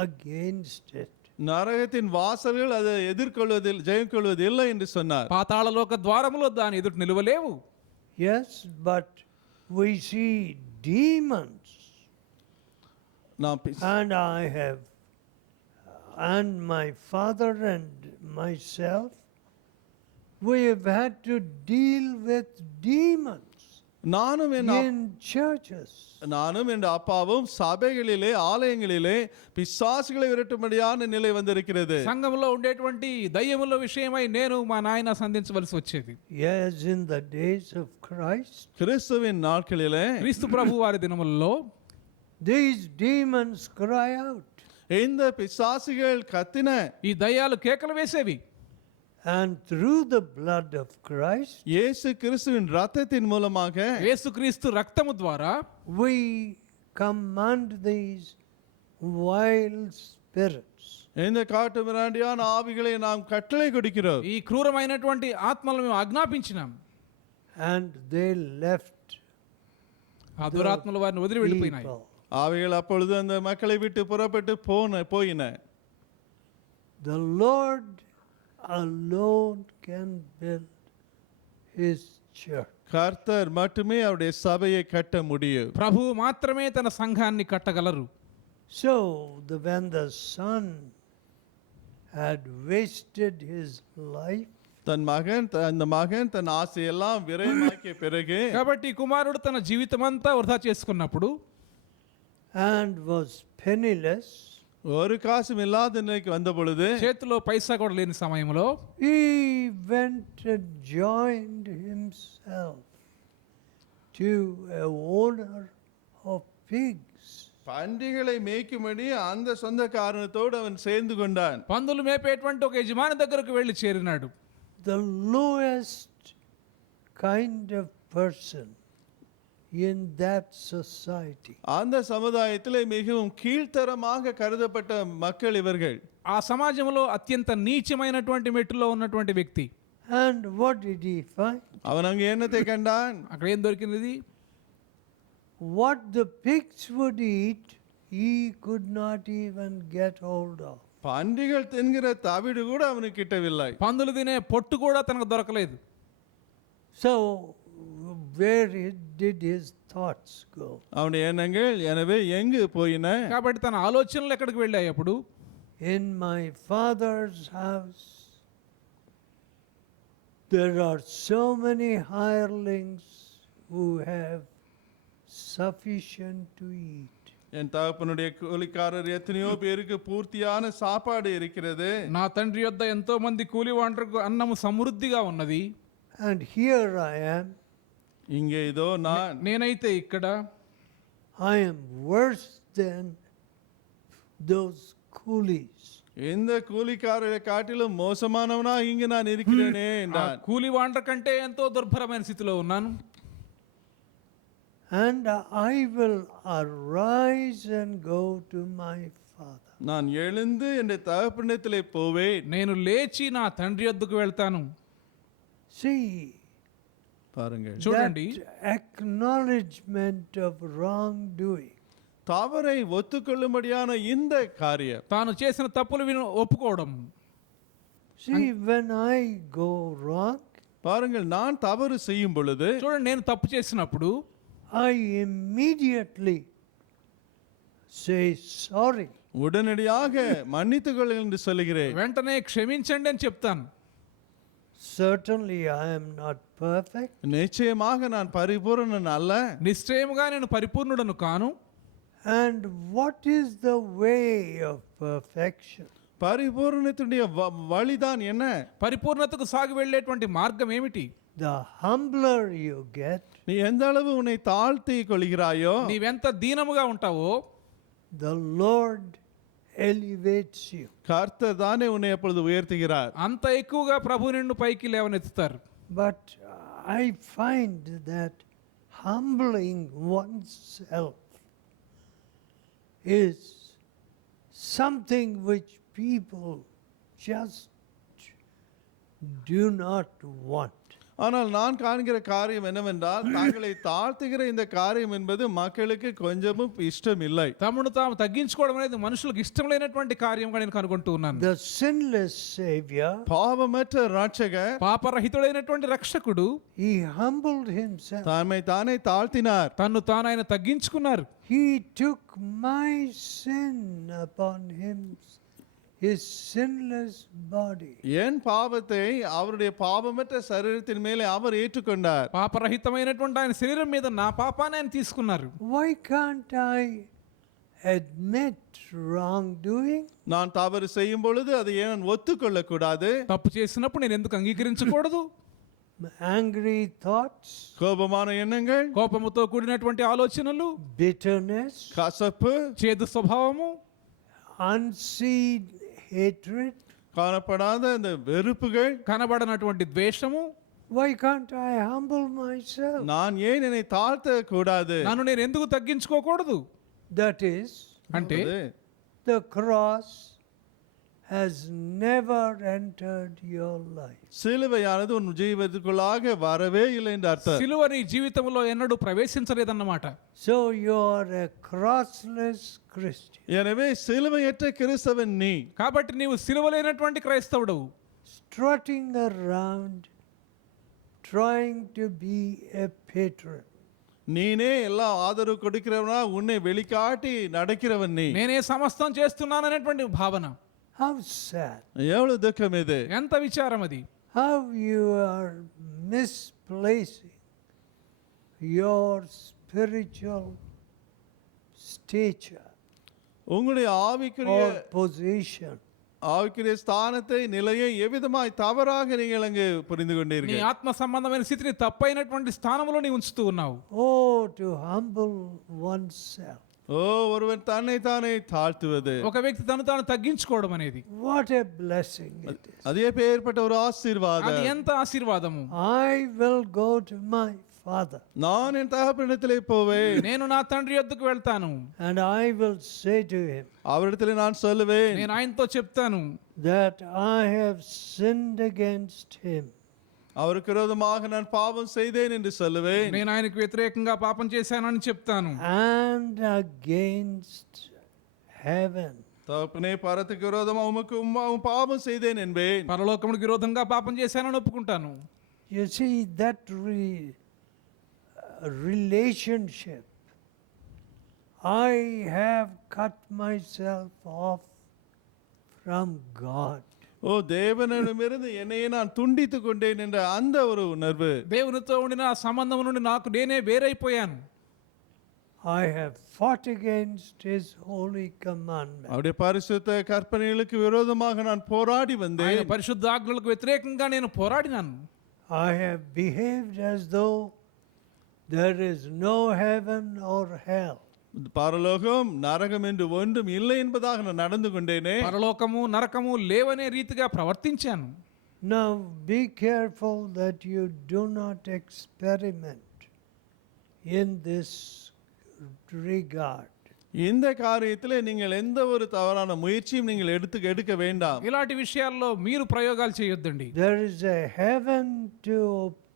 against it. நரகத்தின் வாசல்கள் அதை எதிர்கொள்வதில் ஜெயம் கொள்வது இல்லை என்று சொன்னார். పాతాళలోక ద్వారములో దాని ఎదుట నిలువలేవు. Yes, but we see demons, நாம் and I have, and my father and myself, we have had to deal with demons நானும் in churches. நானும் என் அப்பாவும் சபைகளிலே ஆலயங்களிலே பிசாசுகளை விரட்டும்படியான நிலை வந்திருக்கிறது. సంఘములో ఉండేటువంటి దయ్యముల విషయమై నేను మా నాయన సంధించవలసి వచ్చేది. Yes, in the days of Christ, கிறிஸ்துவின் நாட்களிலே క్రీస్తు ప్రభు వారి దినములలో these demons cry out, இந்த பிசாசுகள் கத்தின, ఈ దయ్యాలు కేకలు వేసేవి. and through the blood of Christ, இயேசு கிறிஸ்துவின் இரத்தத்தின் மூலமாக యేసుక్రీస్తు రక్తము ద్వారా we command these wild spirits. இந்த காட்டு மிராண்டியான ஆவிகளை நாம் கட்டளை கொடுக்கிறோம். ఈ క్రూరమైనటువంటి ఆత్మలను మేము ఆజ్ఞాపించినాం. And they left ఆ దురాత్మలు వారిని వదిలి వెళ్ళిపోయినాయి. people. ஆவிகள் அப்பொழுது அந்த மக்களை விட்டு புறப்பட்டு போயின. The Lord alone can build his church. கர்த்தர் மட்டுமே அவருடைய சபையை கட்ட முடியும். ప్రభువు మాత్రమే తన సంఘాన్ని కట్టగలరు. So when the son had wasted his life, அந்த மகன் தன் ஆசையெல்லாம் விரயமாக்கிய பிறகு, కాబట్టి కుమారుడు తన జీవితమంతా వృధా చేసుకున్నప్పుడు and was penniless, ஒரு காசும் இல்லாத நிலைக்கு வந்த பொழுது, చేతిలో పైసా కూడా లేని సమయంలో he went and joined himself to a owner of pigs. பண்டிகளை மேய்க்கும்படி அந்த சொந்த காரணத்தோடு அவன் சேர்ந்து கொண்டான். పందులు మేపేటువంటి ఒక యజమాని దగ్గరకు వెళ్ళి చేరినాడు. The lowest kind of person in that society. அந்த சமுதாயத்திலே மிகவும் கீழ்த்தரமாக கருதப்பட்ட மக்கள் இவர்கள். ఆ సమాజంలో అత్యంత నీచమైనటువంటి మెట్టులో ఉన్నటువంటి వ్యక్తి. And what did he find? அவன் அங்கே என்னத்தை கண்டான்? అక్కడ ఏం దొరికినది? What the pigs would eat, he could not even get hold of. பன்றிகள் தின்கிற தவிடு கூட அவனுக்கு கிட்டவில்லை. పందులు తినే పొట్టు కూడా తనకు దొరకలేదు. So, where did his thoughts go? அவனுடைய எண்ணங்கள் எனவே எங்கு போயின? కాబట్టి తన ఆలోచనలు ఎక్కడికి వెళ్ళాయి అప్పుడు? In my father's house, there are so many hirelings who have sufficient to eat. என் தகப்பனுடைய கூலிக்காரர் எத்தனையோ பேருக்கு பூர்த்தியான சாப்பாடு இருக்கிறது. నా తండ్రి యొద్ద ఎంతో మంది కూలి వాండ్రకు అన్నము సమృద్ధిగా ఉన్నది. And here I am. இங்கே இதோ நான் నేనైతే ఇక్కడ I am worse than those coolies. இந்த கூலிக்காரரை காட்டிலும் மோசமானவனா இங்கு நான் இருக்கிறேனே ఆ என்றான். కూలి వాండ్ర కంటే ఎంతో దుర్భరమైన స్థితిలో ఉన్నాను. And I will arise and go to my father. நான் எழுந்து என் தகப்பனிடத்திலே போவேன். నేను లేచి నా తండ్రి యొద్దకు వెళ్తాను. See, பாருங்கள், that చూడండి, acknowledgement of wrongdoing. தவறை ஒத்துக்கொள்ளும்படியான இந்த காரியம். తాను చేసిన తప్పులు ఒప్పుకోవడం. See, when I go wrong, பாருங்கள், நான் தவறு செய்யும் பொழுது చూడండి, నేను తప్పు చేసినప్పుడు I immediately say sorry. உடனடியாக மன்னித்துக் கொள் என்று சொல்லுகிறேன். వెంటనే క్షమించండి అని చెప్తాను. Certainly I am not perfect. நிச்சயமாக நான் பரிபூரணன் அல்ல. నిశ్చయముగా నేను పరిపూర్ణుడను కాను. And what is the way of perfection? பரிபூரணத்துடைய வழிதான் என்ன? పరిపూర్ణతకు సాగి వెళ్ళేటువంటి మార్గం ఏమిటి? The humbler you get, நீ எந்த அளவு உன்னை தாழ்த்தி கொள்கிறாயோ, నీవెంత దీనముగా ఉంటావో the Lord elevates you. கர்த்தர் தானே உன்னை அப்பொழுது உயர்த்துகிறார். అంత ఎక్కువగా ప్రభు నిన్ను పైకి లేవనెత్తుతారు. But I find that humbling oneself is something which people just do not want. ஆனால் நான் காண்கிற காரியம் என்னவென்றால், தாங்களை தாழ்த்துகிற இந்த காரியம் என்பது மக்களுக்கு கொஞ்சமும் இஷ்டம் இல்லை. తమను తాము తగ్గించుకోవడం అనేది మనుషులకు ఇష్టం లేనటువంటి కార్యంగా నేను కనుగొంటూ ఉన్నాను. The sinless Savior, பாவமற்ற ரட்சகர் పాపరహితుడైనటువంటి రక్షకుడు he humbled himself. தம்மை தானே தாழ்த்தினார். తన్ను తాను ఆయన తగ్గించుకున్నారు. He took my sin upon him, his sinless body. என் பாவத்தை அவருடைய பாவமற்ற சரீரத்தின் மேலே அவர் ஏற்றுக்கொண்டார். పాపరహితమైనటువంటి ఆయన శరీరం మీద నా పాపాన్ని ఆయన తీసుకున్నారు. Why can't I admit wrongdoing? நான் தவறு செய்யும் பொழுது அதை ஏன் ஒத்துக்கொள்ள கூடாது? తప్పు చేసినప్పుడు నేను ఎందుకు అంగీకరించకూడదు? Angry thoughts, கோபமான எண்ணங்கள், కోపముతో కూడినటువంటి ఆలోచనలు, bitterness, கசப்பு, చేదు స్వభావము, unseen hatred. காணப்படாத இந்த வெறுப்புகள், కనబడనటువంటి ద్వేషము. Why can't I humble myself? நான் ஏன் என்னை தாழ்த்த கூடாது? నన్ను నేను ఎందుకు తగ్గించుకోకూడదు? That is, అంటే the cross has never entered your life. சிலுவையானது உன் ஜீவிதத்துக்குள்ளாக வரவே இல்லை என்று அர்த்தம். సిలువ నీ జీవితంలో ఎన్నడూ ప్రవేశించలేదన్నమాట. So you are a crossless Christian. எனவே சிலுவையற்ற கிறிஸ்தவன் நீ. కాబట్టి నీవు సిలువ లేనటువంటి క్రైస్తవుడు. Strutting around, trying to be a patron. நீனே எல்லா ஆதரவு கொடுக்கிறவனா, உன்னை வெளிக்காட்டி நடக்கிறவன் நீ. నేనే సమస్తం చేస్తున్నాననేటువంటి భావన. How sad. எவ்வளவு துக்கம் இது! ఎంత విచారం అది! How you are misplacing your spiritual stature உங்களுடைய ஆவிக்குரிய or position. ஆவிக்குரிய ஸ்தானத்தை, நிலையை எவ்விதமாய் தவறாக நீங்கள் அங்கு புரிந்து నీ கொண்டீர்கள். ఆత్మ సంబంధమైన స్థితిని తప్పైనటువంటి స్థానంలో నీ ఉంచుతూ ఉన్నావు. Oh, to humble oneself. ஓ, ஒருவன் தன்னை தானே தாழ்த்துவது ఒక వ్యక్తి తను తాను తగ్గించుకోవడం అనేది What a blessing it is. அது எப்பேற்பட்ட ஒரு అది ஆசீர்வாதம்! ఎంత ఆశీర్వాదము! I will go to my father நான் என் தகப்பனிடத்திலே போவேன், నేను నా తండ్రి యొద్దకు వెళ్తాను. and I will say to him அவரிடத்திலே நான் சொல்லுவேன் నేను ఆయనతో చెప్తాను, that I have sinned against him அவருக்கு விரோதமாக நான் பாவம் செய்தேன் என்று சொல்லுவேன். నేను ఆయనకు వ్యతిరేకంగా పాపం చేశానని చెప్తాను. and against heaven. தகப்பனே பரத்துக்கு விரோதமாக உமக்கு பாவம் செய்தேன் என்பேன். పరలోకమునికి విరోధంగా పాపం చేశానని ఒప్పుకుంటాను. You see that relationship. I have cut myself off from God. ஓ தேவனிடமிருந்து என்னையே நான் துண்டித்து கொண்டேன் என்ற அந்த ஒரு உணர்வு. దేవునితో ఉండిన ఆ సంబంధం నుండి నాకు నేనే వేరైపోయాను. I have fought against his holy commandment. அவருடைய பரிசுத்த கற்பனைகளுக்கு விரோதமாக நான் போராடி ఆయన வந்தேன். పరిశుద్ధ ఆజ్ఞలకు వ్యతిరేకంగా నేను పోరాడినాను. I have behaved as though there is no heaven or hell. பரலோகம் நரகம் என்று ஒன்றும் இல்லை என்பதாக நான் நடந்து கொண்டேனே. పరలోకము నరకము లేవనే రీతిగా ప్రవర్తించాను. Now be careful that you do not experiment in this regard. இந்த காரியத்திலே நீங்கள் எந்த ஒரு தவறான முயற்சியும் நீங்கள் எடுக்க வேண்டாம். ఇలాంటి విషయాల్లో మీరు ప్రయోగాలు చేయొద్దండి. There is a heaven to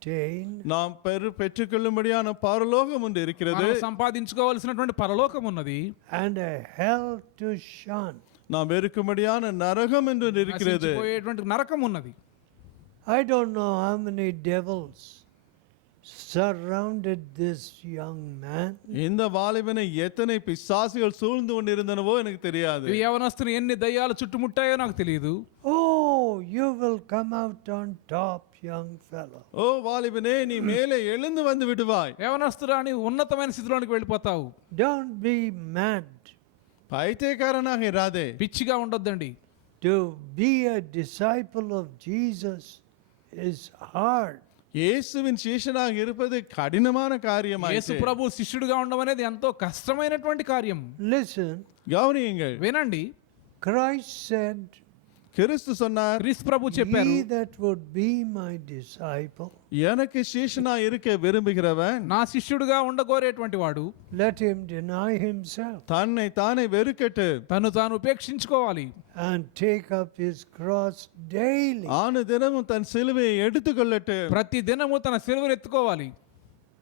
obtain நாம் பெற்றுக்கொள்ளும்படியான பரலோகம் ஒன்று இருக்கிறது. మనం సంపాదించుకోవాల్సినటువంటి పరలోకం ఉన్నది. and a hell to shun. நாம் வெறுக்கும்படியான நரகம் என்று ஒன்று இருக்கிறது. నశించిపోయేటువంటి నరకం ఉన్నది. I don't know how many devils surrounded this young man. இந்த வாலிபனை எத்தனை பிசாசுகள் சூழ்ந்து கொண்டிருந்தனவோ எனக்கு தெரியாது. ఈ యవనస్తుని ఎన్ని దయ్యాలు చుట్టుముట్టాయో నాకు తెలియదు. Oh, you will come out on top, young fellow. ஓ வாலிபனே நீ மேலே எழுந்து வந்து விடுவாய். యవనస్తుడా నీ ఉన్నతమైన స్థితిలోనికి వెళ్ళిపోతావు. Don't be mad. பைத்தியக்காரனாக இராதே. పిచ్చిగా ఉండొద్దండి. To be a disciple of Jesus is hard. இயேசுவின் சீஷனாக இருப்பது கடினமான యేసు காரியமாயிற்று. ప్రభు శిష్యుడిగా ఉండడం అనేది ఎంతో కష్టమైనటువంటి కార్యం. Listen, கவனியுங்கள். వినండి, Christ said, கிறிஸ்து சொன்னார், క్రీస్తు ప్రభు చెప్పారు, he that would be my disciple, எனக்கு சீஷனா இருக்க விரும்புகிறவன் నా శిష్యుడిగా ఉండగోరేటువంటి వాడు let him deny himself தன்னை தானே வெறுக்கட்டு తను తాను ఉపేక్షించుకోవాలి. and take up his cross daily. ஆணு தினமும் தன் சிலுவையை எடுத்துக்கொள்ளட்டு. ప్రతి దినము తన సిలువను ఎత్తుకోవాలి.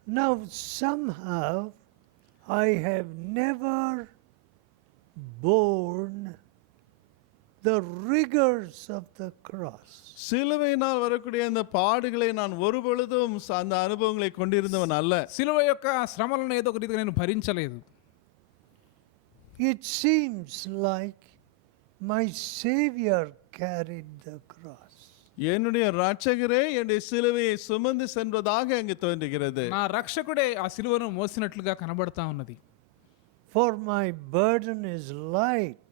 Now somehow I have never borne the rigors of the cross. சிலுவையினால் வரக்கூடிய அந்த பாடுகளை நான் ஒருபொழுதும் அந்த அனுபவங்களை கொண்டிருந்தவன் அல்ல. సిలువ యొక్క శ్రమలను ఏదో ఒక రీతిగా నేను భరించలేదు. It seems like my Savior carried the cross. என்னுடைய ரட்சகரே என்னுடைய சிலுவையை சுமந்து சென்றதாக அங்கு தோன்றுகிறது. నా రక్షకుడే ఆ సిలువను మోసినట్లుగా కనబడతా ఉన్నది. For my burden is light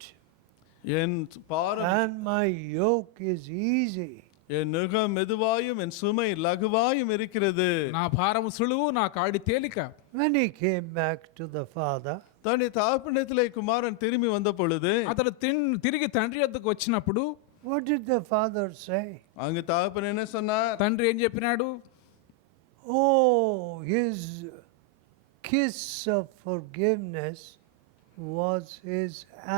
என் பாரம் and my yoke is easy. என் நுகம் மெதுவாயும் என் சுமை லகுவாயும் இருக்கிறது. నా భారము సులువు, నా కాడి తేలిక. When he came back to the Father, தன்னுடைய தகப்பனிடத்திலே குமாரன் திரும்பி வந்த பொழுது అతడు తిరిగి తండ్రి వద్దకు వచ్చినప్పుడు what did the Father say? அங்கு தகப்பன் என்ன சொன்னார்? తండ్రి ఏం చెప్పినాడు? Oh, his kiss of forgiveness was his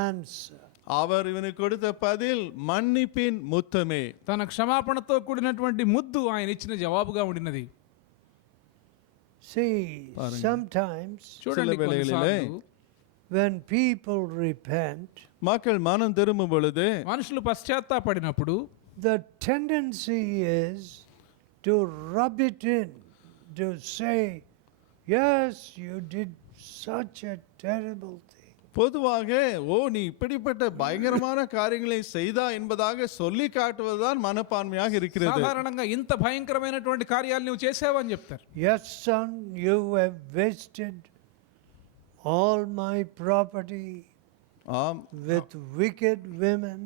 answer. அவர் இவனுக்கு கொடுத்த பதில் மன்னிப்பின் முத்தமே. తన క్షమాపణతో కూడినటువంటి ముద్దు ఆయన ఇచ్చిన జవాబుగా ఉండినది. See, sometimes చూడండి, சில வேளைகளிலே కొన్నిసార్లు when people repent, மக்கள் மனம் திரும்பும் பொழுது మనుషులు పశ్చాత్తాపడినప్పుడు the tendency is to rub it in, to say, yes, you did such a terrible thing. பொதுவாக ஓ நீ இப்படிப்பட்ட பயங்கரமான காரியங்களை செய்தா என்பதாக சொல்லி காட்டுவதுதான் மனப்பான்மையாக இருக்கிறது. సాధారణంగా ఇంత భయంకరమైనటువంటి కార్యాలు నువ్వు చేసావని చెప్తారు. Yes, son, you have wasted all my property ஆம் with wicked women.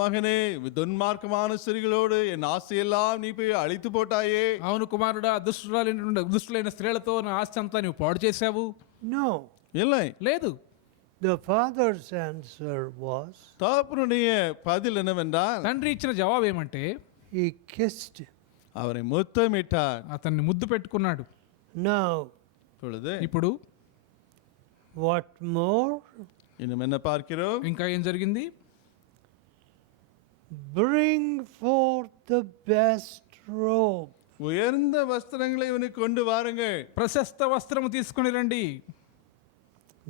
மகனே துன்மார்க்கமான ஸ்திரீகளோடு என் ஆசையெல்லாம் நீ போய் அழித்து போட்டாயே. అవును కుమారుడా, దుష్టులైన స్త్రీలతో నా ఆస్తి అంతా నువ్వు పాడు చేశావు. No. இல்லை. లేదు. The father's answer was, தகப்பனுடைய பதில் என்னவென்றால் తండ్రి ఇచ్చిన జవాబు ఏమంటే he kissed him. அவரை முத்தமிட்டார். అతన్ని ముద్దు పెట్టుకున్నాడు. Now, ఇప్పుడు what more? இன்னும் என்ன பார்க்கிறோம்? ఇంకా ఏం జరిగింది? Bring forth the best robe. உயர்ந்த வஸ்திரங்களை இவனுக்கு கொண்டு வாருங்கள். ప్రశస్త వస్త్రము తీసుకుని రండి.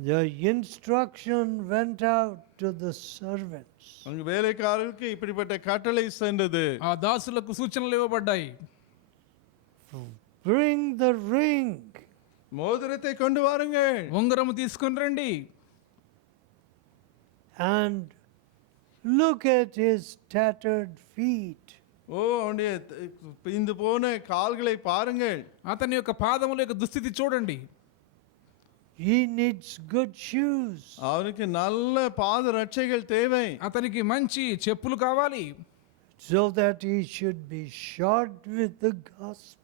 The instruction went out to the servants. அங்கு வேலைக்காரர்களுக்கு இப்படிப்பட்ட கட்டளை சென்றது. ఆ దాసులకు సూచనలు ఇవ్వబడ్డాయి. Bring the ring. மோதிரத்தை கொண்டு வாருங்கள். ఉంగరము తీసుకుని రండి. And look at his tattered feet. ஓ அவனுடைய பிந்து போன கால்களை பாருங்கள். అతని యొక్క పాదముల యొక్క దుస్థితి చూడండి. He needs good shoes. அவனுக்கு நல்ல பாத ரட்சைகள் தேவை. అతనికి మంచి చెప్పులు కావాలి. So that he should be shod with the gospel.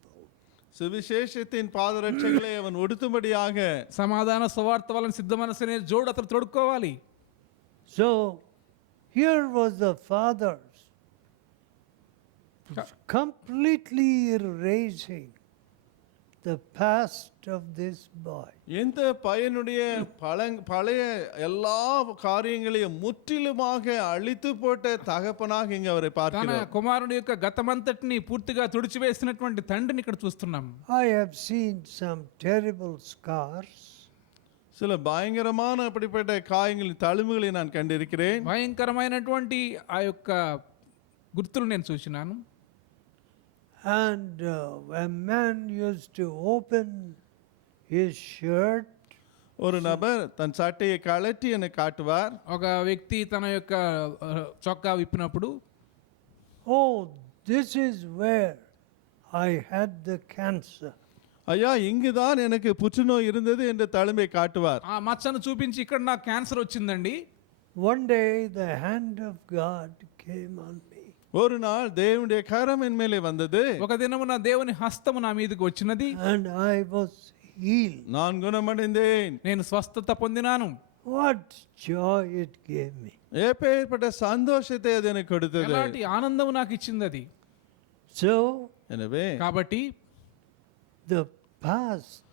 சுவிசேஷத்தின் பாத ரட்சைகளை அவன் உடுத்தும்படியாக సమాధాన సువార్త వలన సిద్ధ మనసునే జోడు అతను తొడుక్కోవాలి. So here was the fathers completely erasing the past of this boy. இந்த பையனுடைய பழைய எல்லா காரியங்களையும் முற்றிலுமாக அழித்து போட்ட தகப்பனாக இங்க அவரை తన பார்க்கிறோம். కుమారుడి యొక్క గతమంతటిని పూర్తిగా తుడిచివేసినటువంటి తండ్రిని ఇక్కడ చూస్తున్నాం. I have seen some terrible scars. சில பயங்கரமான அப்படிப்பட்ட காயங்களின் தழும்புகளை நான் கண்டிருக்கிறேன். భయంకరమైనటువంటి ఆ యొక్క గుర్తులు నేను చూసినాను. And a man used to open his shirt. ஒரு நபர் தன் சட்டையை கழட்டி என்னை காட்டுவார். ఒక వ్యక్తి తన యొక్క చొక్కా విప్పినప్పుడు, Oh, this is where I had the cancer. ஐயா இங்குதான் எனக்கு புற்றுநோய் இருந்தது என்று தழும்பை காட்டுவார். ఆ మచ్చను చూపించి ఇక్కడ నాకు క్యాన్సర్ వచ్చిందండి. One day the hand of God came on me. ஒரு நாள் தேவனுடைய கரம் என் மேலே வந்தது. ఒక దినమున దేవుని హస్తము నా మీదకి వచ్చినది. And I was healed. நான் குணமடைந்தேன். నేను స్వస్థత పొందినాను. What joy it gave me. எப்பேற்பட்ட சந்தோஷத்தை அது எனக்கு கொடுத்தது. ఎలాంటి ఆనందము నాకు ఇచ్చింది అది. So எனவே కాబట్టి the past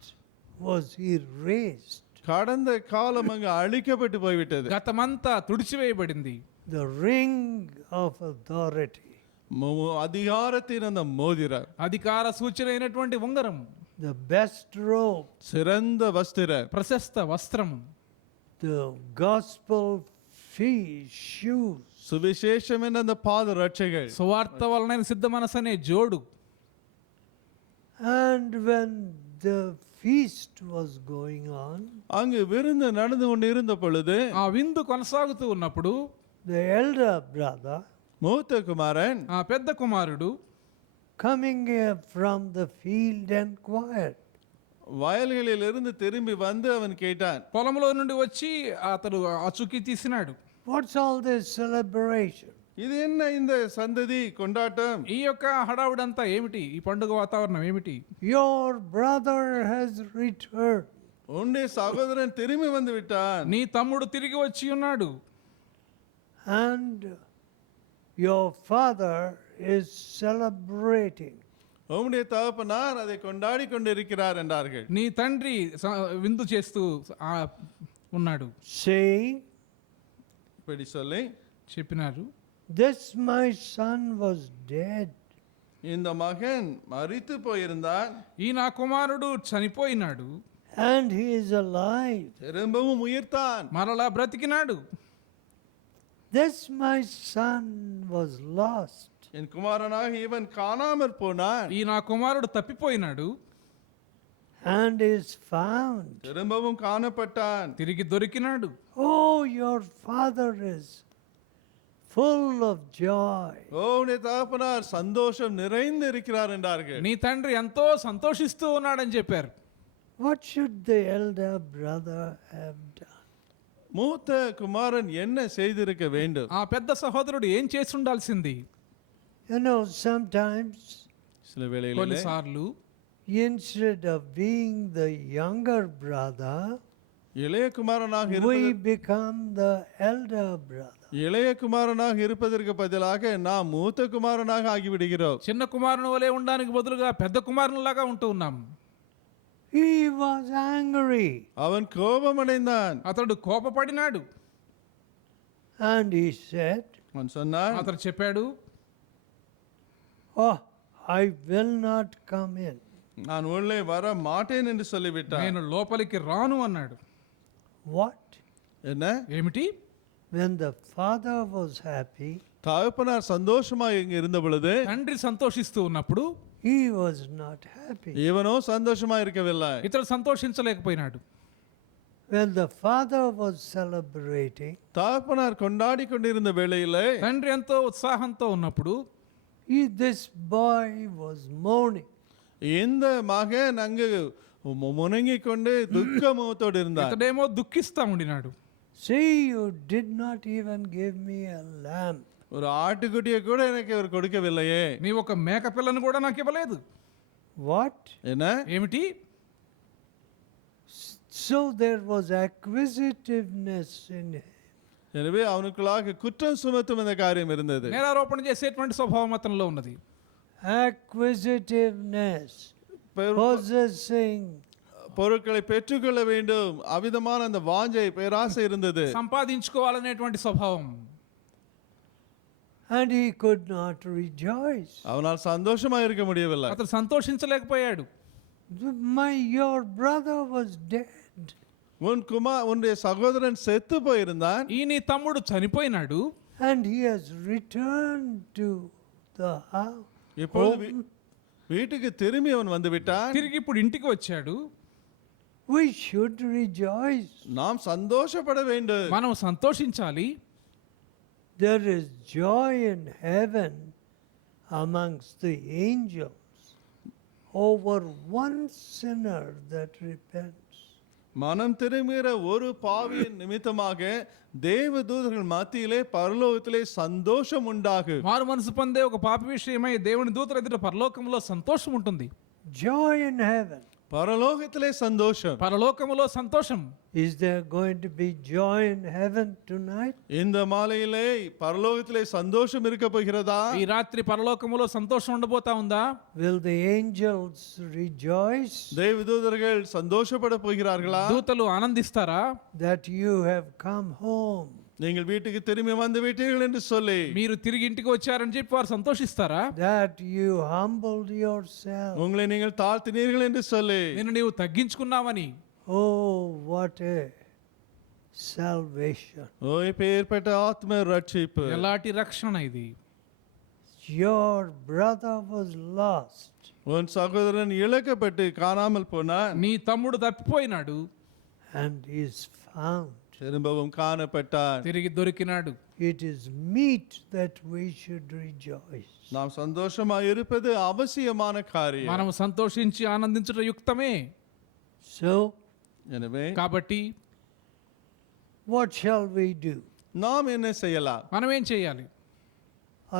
was erased. கடந்த காலம் அங்கு அழிக்கப்பட்டு போய்விட்டது. గతమంతా తుడిచివేయబడింది. The ring of authority. அதிகாரத்தின் அந்த மோதிரம், అధికార సూచన అయినటువంటి ఉంగరం, The best robe. சிறந்த வஸ்திரம், ప్రశస్త వస్త్రము, The gospel shoes. சுவிசேஷம் என்ற அந்த பாத ரட்சைகள். సువార్త వలన సిద్ధ మనసు అనే జోడు. And when the feast was going on, அங்கு விருந்து நடந்து கொண்டு இருந்த பொழுது ఆ విందు కొనసాగుతూ ఉన్నప్పుడు the elder brother மூத்த குமாரன் ఆ పెద్ద కుమారుడు coming from the field inquired, வயல்களில் இருந்து திரும்பி வந்து அவன் கேட்டான், పొలంలో నుండి వచ్చి అతడు అచుకి తీసినాడు. what's all this celebration? இது என்ன இந்த சந்ததி கொண்டாட்டம்? ఈ యొక్క హడావుడంతా ఏమిటి? ఈ పండుగ వాతావరణం ఏమిటి? Your brother has returned. உன்னுடைய சகோதரன் திரும்பி வந்து விட்டான். నీ తమ్ముడు తిరిగి వచ్చి ఉన్నాడు. And your father is celebrating. உம்முடைய தகப்பனார் அதை கொண்டாடி கொண்டிருக்கிறார் என்றார்கள். నీ తండ్రి విందు చేస్తూ ఉన్నాడు. Saying, இப்படி சொல்லி చెప్పినారు, this my son was dead. இந்த மகன் மரித்து போயிருந்தான், ఈ నా కుమారుడు చనిపోయినాడు, And he is alive. திரும்பவும் உயிர்த்தான். మరలా బ్రతికినాడు. This my son was lost. என் குமாரனாக இவன் காணாமற் போனான், ఈ నా కుమారుడు తప్పిపోయినాడు, And is found. திரும்பவும் காணப்பட்டான். తిరిగి దొరికినాడు. Oh, your father is full of joy. உன்னுடைய தகப்பனார் சந்தோஷம் நிறைந்து இருக்கிறார் என்றார்கள். నీ తండ్రి ఎంతో సంతోషిస్తూ ఉన్నాడని చెప్పారు. What should the elder brother have done? மூத்த குமாரன் என்ன செய்திருக்க வேண்டும்? ఆ పెద్ద సహోదరుడు ఏం చేసి ఉండాల్సింది? You know, sometimes சில வேளைகளிலே కొన్నిసార్లు instead of being the younger brother, இளைய குமாரனாக we இருப்பதற்கு become the elder brother. இளைய குமாரனாக இருப்பதற்கு பதிலாக நாம் மூத்த குமாரனாக ஆகிவிடுகிறோம். చిన్న కుమారుని వలె ఉండడానికి బదులుగా పెద్ద కుమారునిలాగా ఉంటూ ఉన్నాం. He was angry. அவன் கோபமடைந்தான். అతడు కోపపడినాడు. And he said, அவன் சொன்னான், అతడు చెప్పాడు, Oh, I will not come in. நான் உள்ளே வர மாட்டேன் என்று சொல்லிவிட்டார். నేను లోపలికి రాను అన్నాడు. What? என்ன? ఏమిటి? When the father was happy, தகப்பனார் சந்தோஷமாக இங்க இருந்த பொழுது తండ్రి సంతోషిస్తూ ఉన్నప్పుడు he was not happy. இவனோ சந்தோஷமா இருக்கவில்லை. ఇతడు సంతోషించలేకపోయినాడు. When the father was celebrating, தகப்பனார் கொண்டாடி கொண்டிருந்த வேளையிலே తండ్రి ఎంతో ఉత్సాహంతో ఉన్నప్పుడు this boy was mourning. இந்த மகன் அங்கு முணங்கிக் கொண்டு துக்க முகத்தோடு இருந்தார். ఇతడేమో దుఃఖిస్తా ఉండినాడు. See, you did not even give me a lamb. ஒரு ஆட்டுக்குட்டியை கூட எனக்கு இவர் கொடுக்கவில்லையே. నీ ఒక మేక పిల్లను కూడా నాకు ఇవ్వలేదు. What? என்ன? ఏమిటి? So there was acquisitiveness in him. எனவே அவனுக்குள்ளாக குற்றம் சுமத்தும் இந்த காரியம் இருந்தது. నేరారోపణ చేసేటువంటి స్వభావం అతనిలో ఉన్నది. Acquisitiveness, possessing. பொருட்களை பெற்றுக்கொள்ள வேண்டும் அவிதமான அந்த வாஞ்சை பேராசை இருந்தது. సంపాదించుకోవాలనేటువంటి స్వభావం. And he could not rejoice. அவனால் சந்தோஷமா இருக்க முடியவில்லை. అతను సంతోషించలేకపోయాడు. Your brother was dead. உன்னுடைய சகோதரன் செத்து போயிருந்தான். ఈ నీ తమ్ముడు చనిపోయినాడు. And he has returned to the house. இப்பொழுது வீட்டுக்கு திரும்பி அவன் வந்து விட்டான். తిరిగి ఇప్పుడు ఇంటికి వచ్చాడు. We should rejoice. நாம் சந்தோஷப்பட வேண்டும். మనం సంతోషించాలి. There is joy in heaven amongst the angels over one sinner that repents. மனம் திரும்புகிற ஒரு பாவியின் நிமித்தமாக தேவதூதர்கள் மத்தியிலே பரலோகத்திலே சந்தோஷம் உண்டாகும். మారు మనసు పొందే ఒక పాపి విషయమై దేవుని దూతల ఎదుట పరలోకములో సంతోషం ఉంటుంది. Joy in heaven. பரலோகத்திலே சந்தோஷம். పరలోకములో సంతోషం. Is there going to be joy in heaven tonight? இந்த மாலையிலே பரலோகத்திலே சந்தோஷம் இருக்க போகிறதா? ఈ రాత్రి పరలోకములో సంతోషం ఉండబోతా ఉందా? Will the angels rejoice தேவதூதர்கள் சந்தோஷப்பட போகிறார்களா? దూతలు ఆనందిస్తారా? that you have come home? நீங்கள் வீட்டுக்கு திரும்பி வந்து விட்டீர்கள் என்று சொல்லி మీరు తిరిగి ఇంటికి వచ్చారని చెప్పి వారు సంతోషిస్తారా? That you humbled yourself. உங்களை நீங்கள் தாழ்த்தினீர்கள் என்று சொல்லி నేను నీవు తగ్గించుకున్నావని. Oh, what a salvation. ஓ இப்பேற்பட்ட ஆத்ம ரட்சிப்பு. ఎలాంటి రక్షణ ఇది? Your brother was lost. உன் சகோதரன் இழக்கப்பட்டு காணாமல் போனான். నీ తమ్ముడు తప్పిపోయినాడు. And is found. திரும்பவும் காணப்பட்டான். తిరిగి దొరికినాడు. It is meet that we should rejoice. நாம் சந்தோஷமா இருப்பது அவசியமான காரியம். మనం సంతోషించి ఆనందించుట యుక్తమే. So, எனவே కాబట్టి what shall we do? நாம் என்ன செய்யலாம்? మనం ఏం చేయాలి?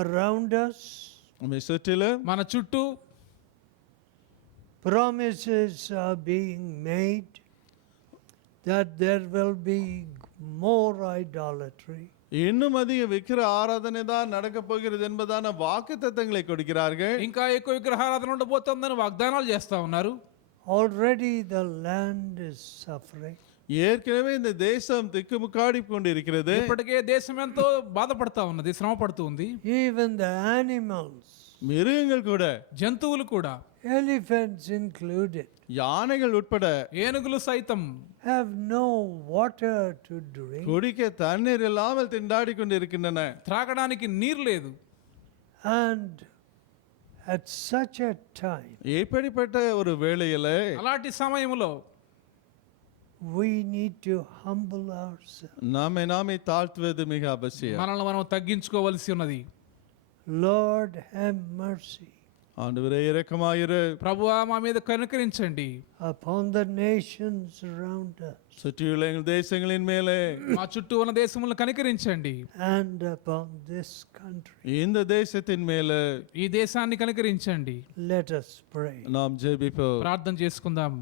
Around us, நம்மை சுற்றிலும் మన చుట్టూ promises are being made that there will be more idolatry. இன்னும் அதிக விக்கிர ஆராதனை தான் நடக்க போகிறது என்பதான வாக்குத்தத்தங்களை கொடுக்கிறார்கள். ఇంకా ఎక్కువ విగ్రహారాధన ఉండబోతోందని వాగ్దానాలు చేస్తా ఉన్నారు. Already the land is suffering. ஏற்கனவே இந்த தேசம் திக்குமுக்காடி கொண்டிருக்கிறது. ఇప్పటికే దేశం ఎంతో బాధపడతా ఉన్నది, శ్రమ పడుతూ ఉంది. Even the animals, மிருகங்கள் கூட, జంతువులు కూడా, elephants included, யானைகள் உட்பட ఏనుగులు సైతం have no water to drink. குடிக்க தண்ணீர் இல்லாமல் திண்டாடி கொண்டிருக்கின்றன. త్రాగడానికి నీరు లేదు. And at such a time, இப்படிப்பட்ட ஒரு வேளையிலே అలాంటి సమయంలో we need to humble ourselves. நாமே தாழ்த்துவது மிக அவசியம். మనల్ని మనం తగ్గించుకోవలసి ఉన్నది. Lord, have mercy ஆண்டவரே இரக்கமாயிரு. ప్రభువా మా మీద కనుకరించండి. upon the nations around us சுற்றியுள்ள எங்கள் தேசங்களின் மேலே, మా చుట్టూ ఉన్న దేశములను కనికరించండి. and upon this country. இந்த தேசத்தின் மேலே ఈ దేశాన్ని కనికరించండి. Let us pray. நாம் ஜெபிப்போம். ప్రార్థన చేసుకుందాం.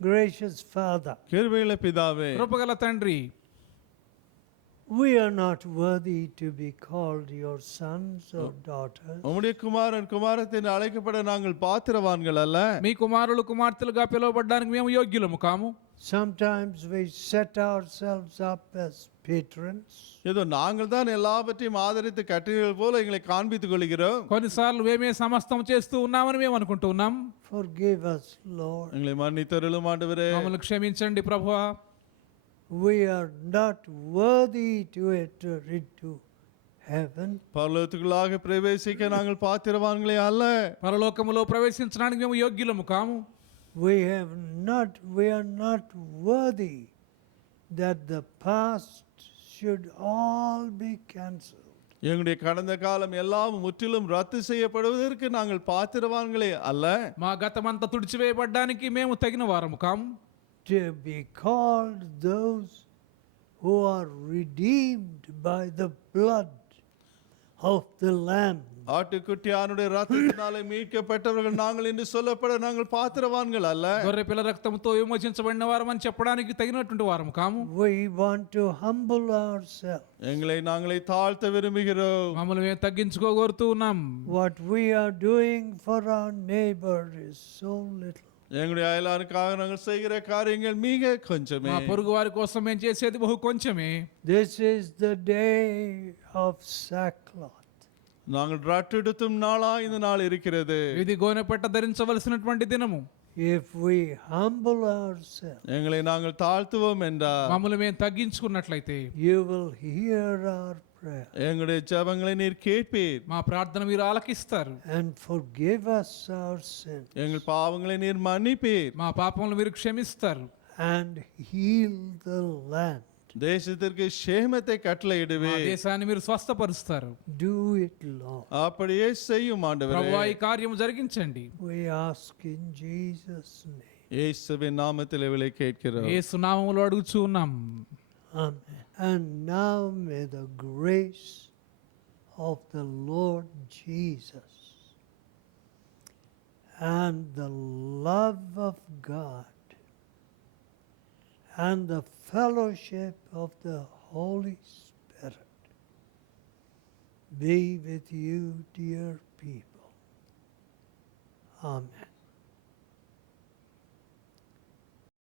Gracious Father, கிருபையுள்ள பிதாவே, కృపగల తండ్రి, we are not worthy to be called your sons or daughters. உம்முடைய குமாரன் குமாரத்தின் அழைக்கப்பட நாங்கள் பாத்திரவான்கள் அல்ல. మీ కుమారులు కుమార్తెలుగా పిలువబడ్డానికి మేము యోగ్యులము కాము. Sometimes we set ourselves up as patrons. ஏதோ நாங்கள் தான் எல்லாவற்றையும் ஆதரித்து கட்டுகள் போல எங்களை காண்பித்துக் கொள்கிறோம். కొన్నిసార్లు మేమే సమస్తం చేస్తూ ఉన్నామని మేము అనుకుంటూ ఉన్నాం. Forgive us, Lord. எங்களை மன்னித்தருளும் ஆண்டவரே. మమ్మల్ని క్షమించండి ప్రభువా. We are not worthy to enter into heaven. பரலோகத்துக்குள்ளாக பிரவேசிக்க நாங்கள் பாத்திரவான்களே அல்ல. పరలోకములో ప్రవేశించడానికి మేము యోగ్యులము కాము. We are not worthy that the past should all be cancelled. எங்களுடைய கடந்த காலம் எல்லாம் முற்றிலும் ரத்து செய்யப்படுவதற்கு நாங்கள் பாத்திரவான்களே அல்ல. మా గతమంతా తుడిచివేయబడ్డానికి మేము తగిన వారము కాము. To be called those who are redeemed by the blood of the Lamb. ஆட்டுக்குட்டியானுடைய ரத்தத்தினாலே மீட்கப்பட்டவர்கள் நாங்கள் என்று சொல்லப்பட நாங்கள் பாத்திரவான்கள் அல்ல. గొర్రె పిల్ల రక్తంతో విమోచించబడిన వారం అని చెప్పడానికి తగినటువంటి వారము కాము. We want to humble ourselves. எங்களை நாங்களே தாழ்த்த விரும்புகிறோம். మమ్మల్ని మేము తగ్గించుకోగోరుతూ ఉన్నాం. What we are doing for our neighbor is so little. எங்களுடைய அயலானுக்காக நாங்கள் செய்கிற காரியங்கள் மிக கொஞ்சமே. మా పొరుగు వారి కోసం మేము చేసేది బహు కొంచెమే. This is the day of sackcloth. நாங்கள் ரட்டெடுத்தும் நாளா இந்த நாள் இருக்கிறது. ఇది గోనెపట్ట ధరించవలసినటువంటి దినము. If we humble ourselves, எங்களை நாங்கள் தாழ்த்துவோம் என்றால் మమ్మల్ని మేము తగ్గించుకున్నట్లయితే you will hear our prayer எங்களுடைய ஜெபங்களை நீர் கேட்பீர். మా ప్రార్థన మీరు ఆలకిస్తారు. and forgive us our sins எங்கள் பாவங்களை நீர் மன்னிப்பீர். మా పాపములు మీరు క్షమిస్తారు. and heal the land. தேசத்திற்கு சேமத்தை మా கட்டளையிடுவே. దేశాన్ని మీరు స్వస్థపరుస్తారు. Do it, Lord. அப்படியே செய்யும் ஆண்டவரே. ప్రభువా ఈ కార్యము జరిగించండి. We ask in Jesus' name. இயேசுவின் நாமத்தில் இவளை கேட்கிறோம். యేసు నామములో అడుగుచూ ఉన్నాం. Amen. And now may the grace of the Lord Jesus and the love of God and the fellowship of the Holy Spirit be with you, dear people. Amen.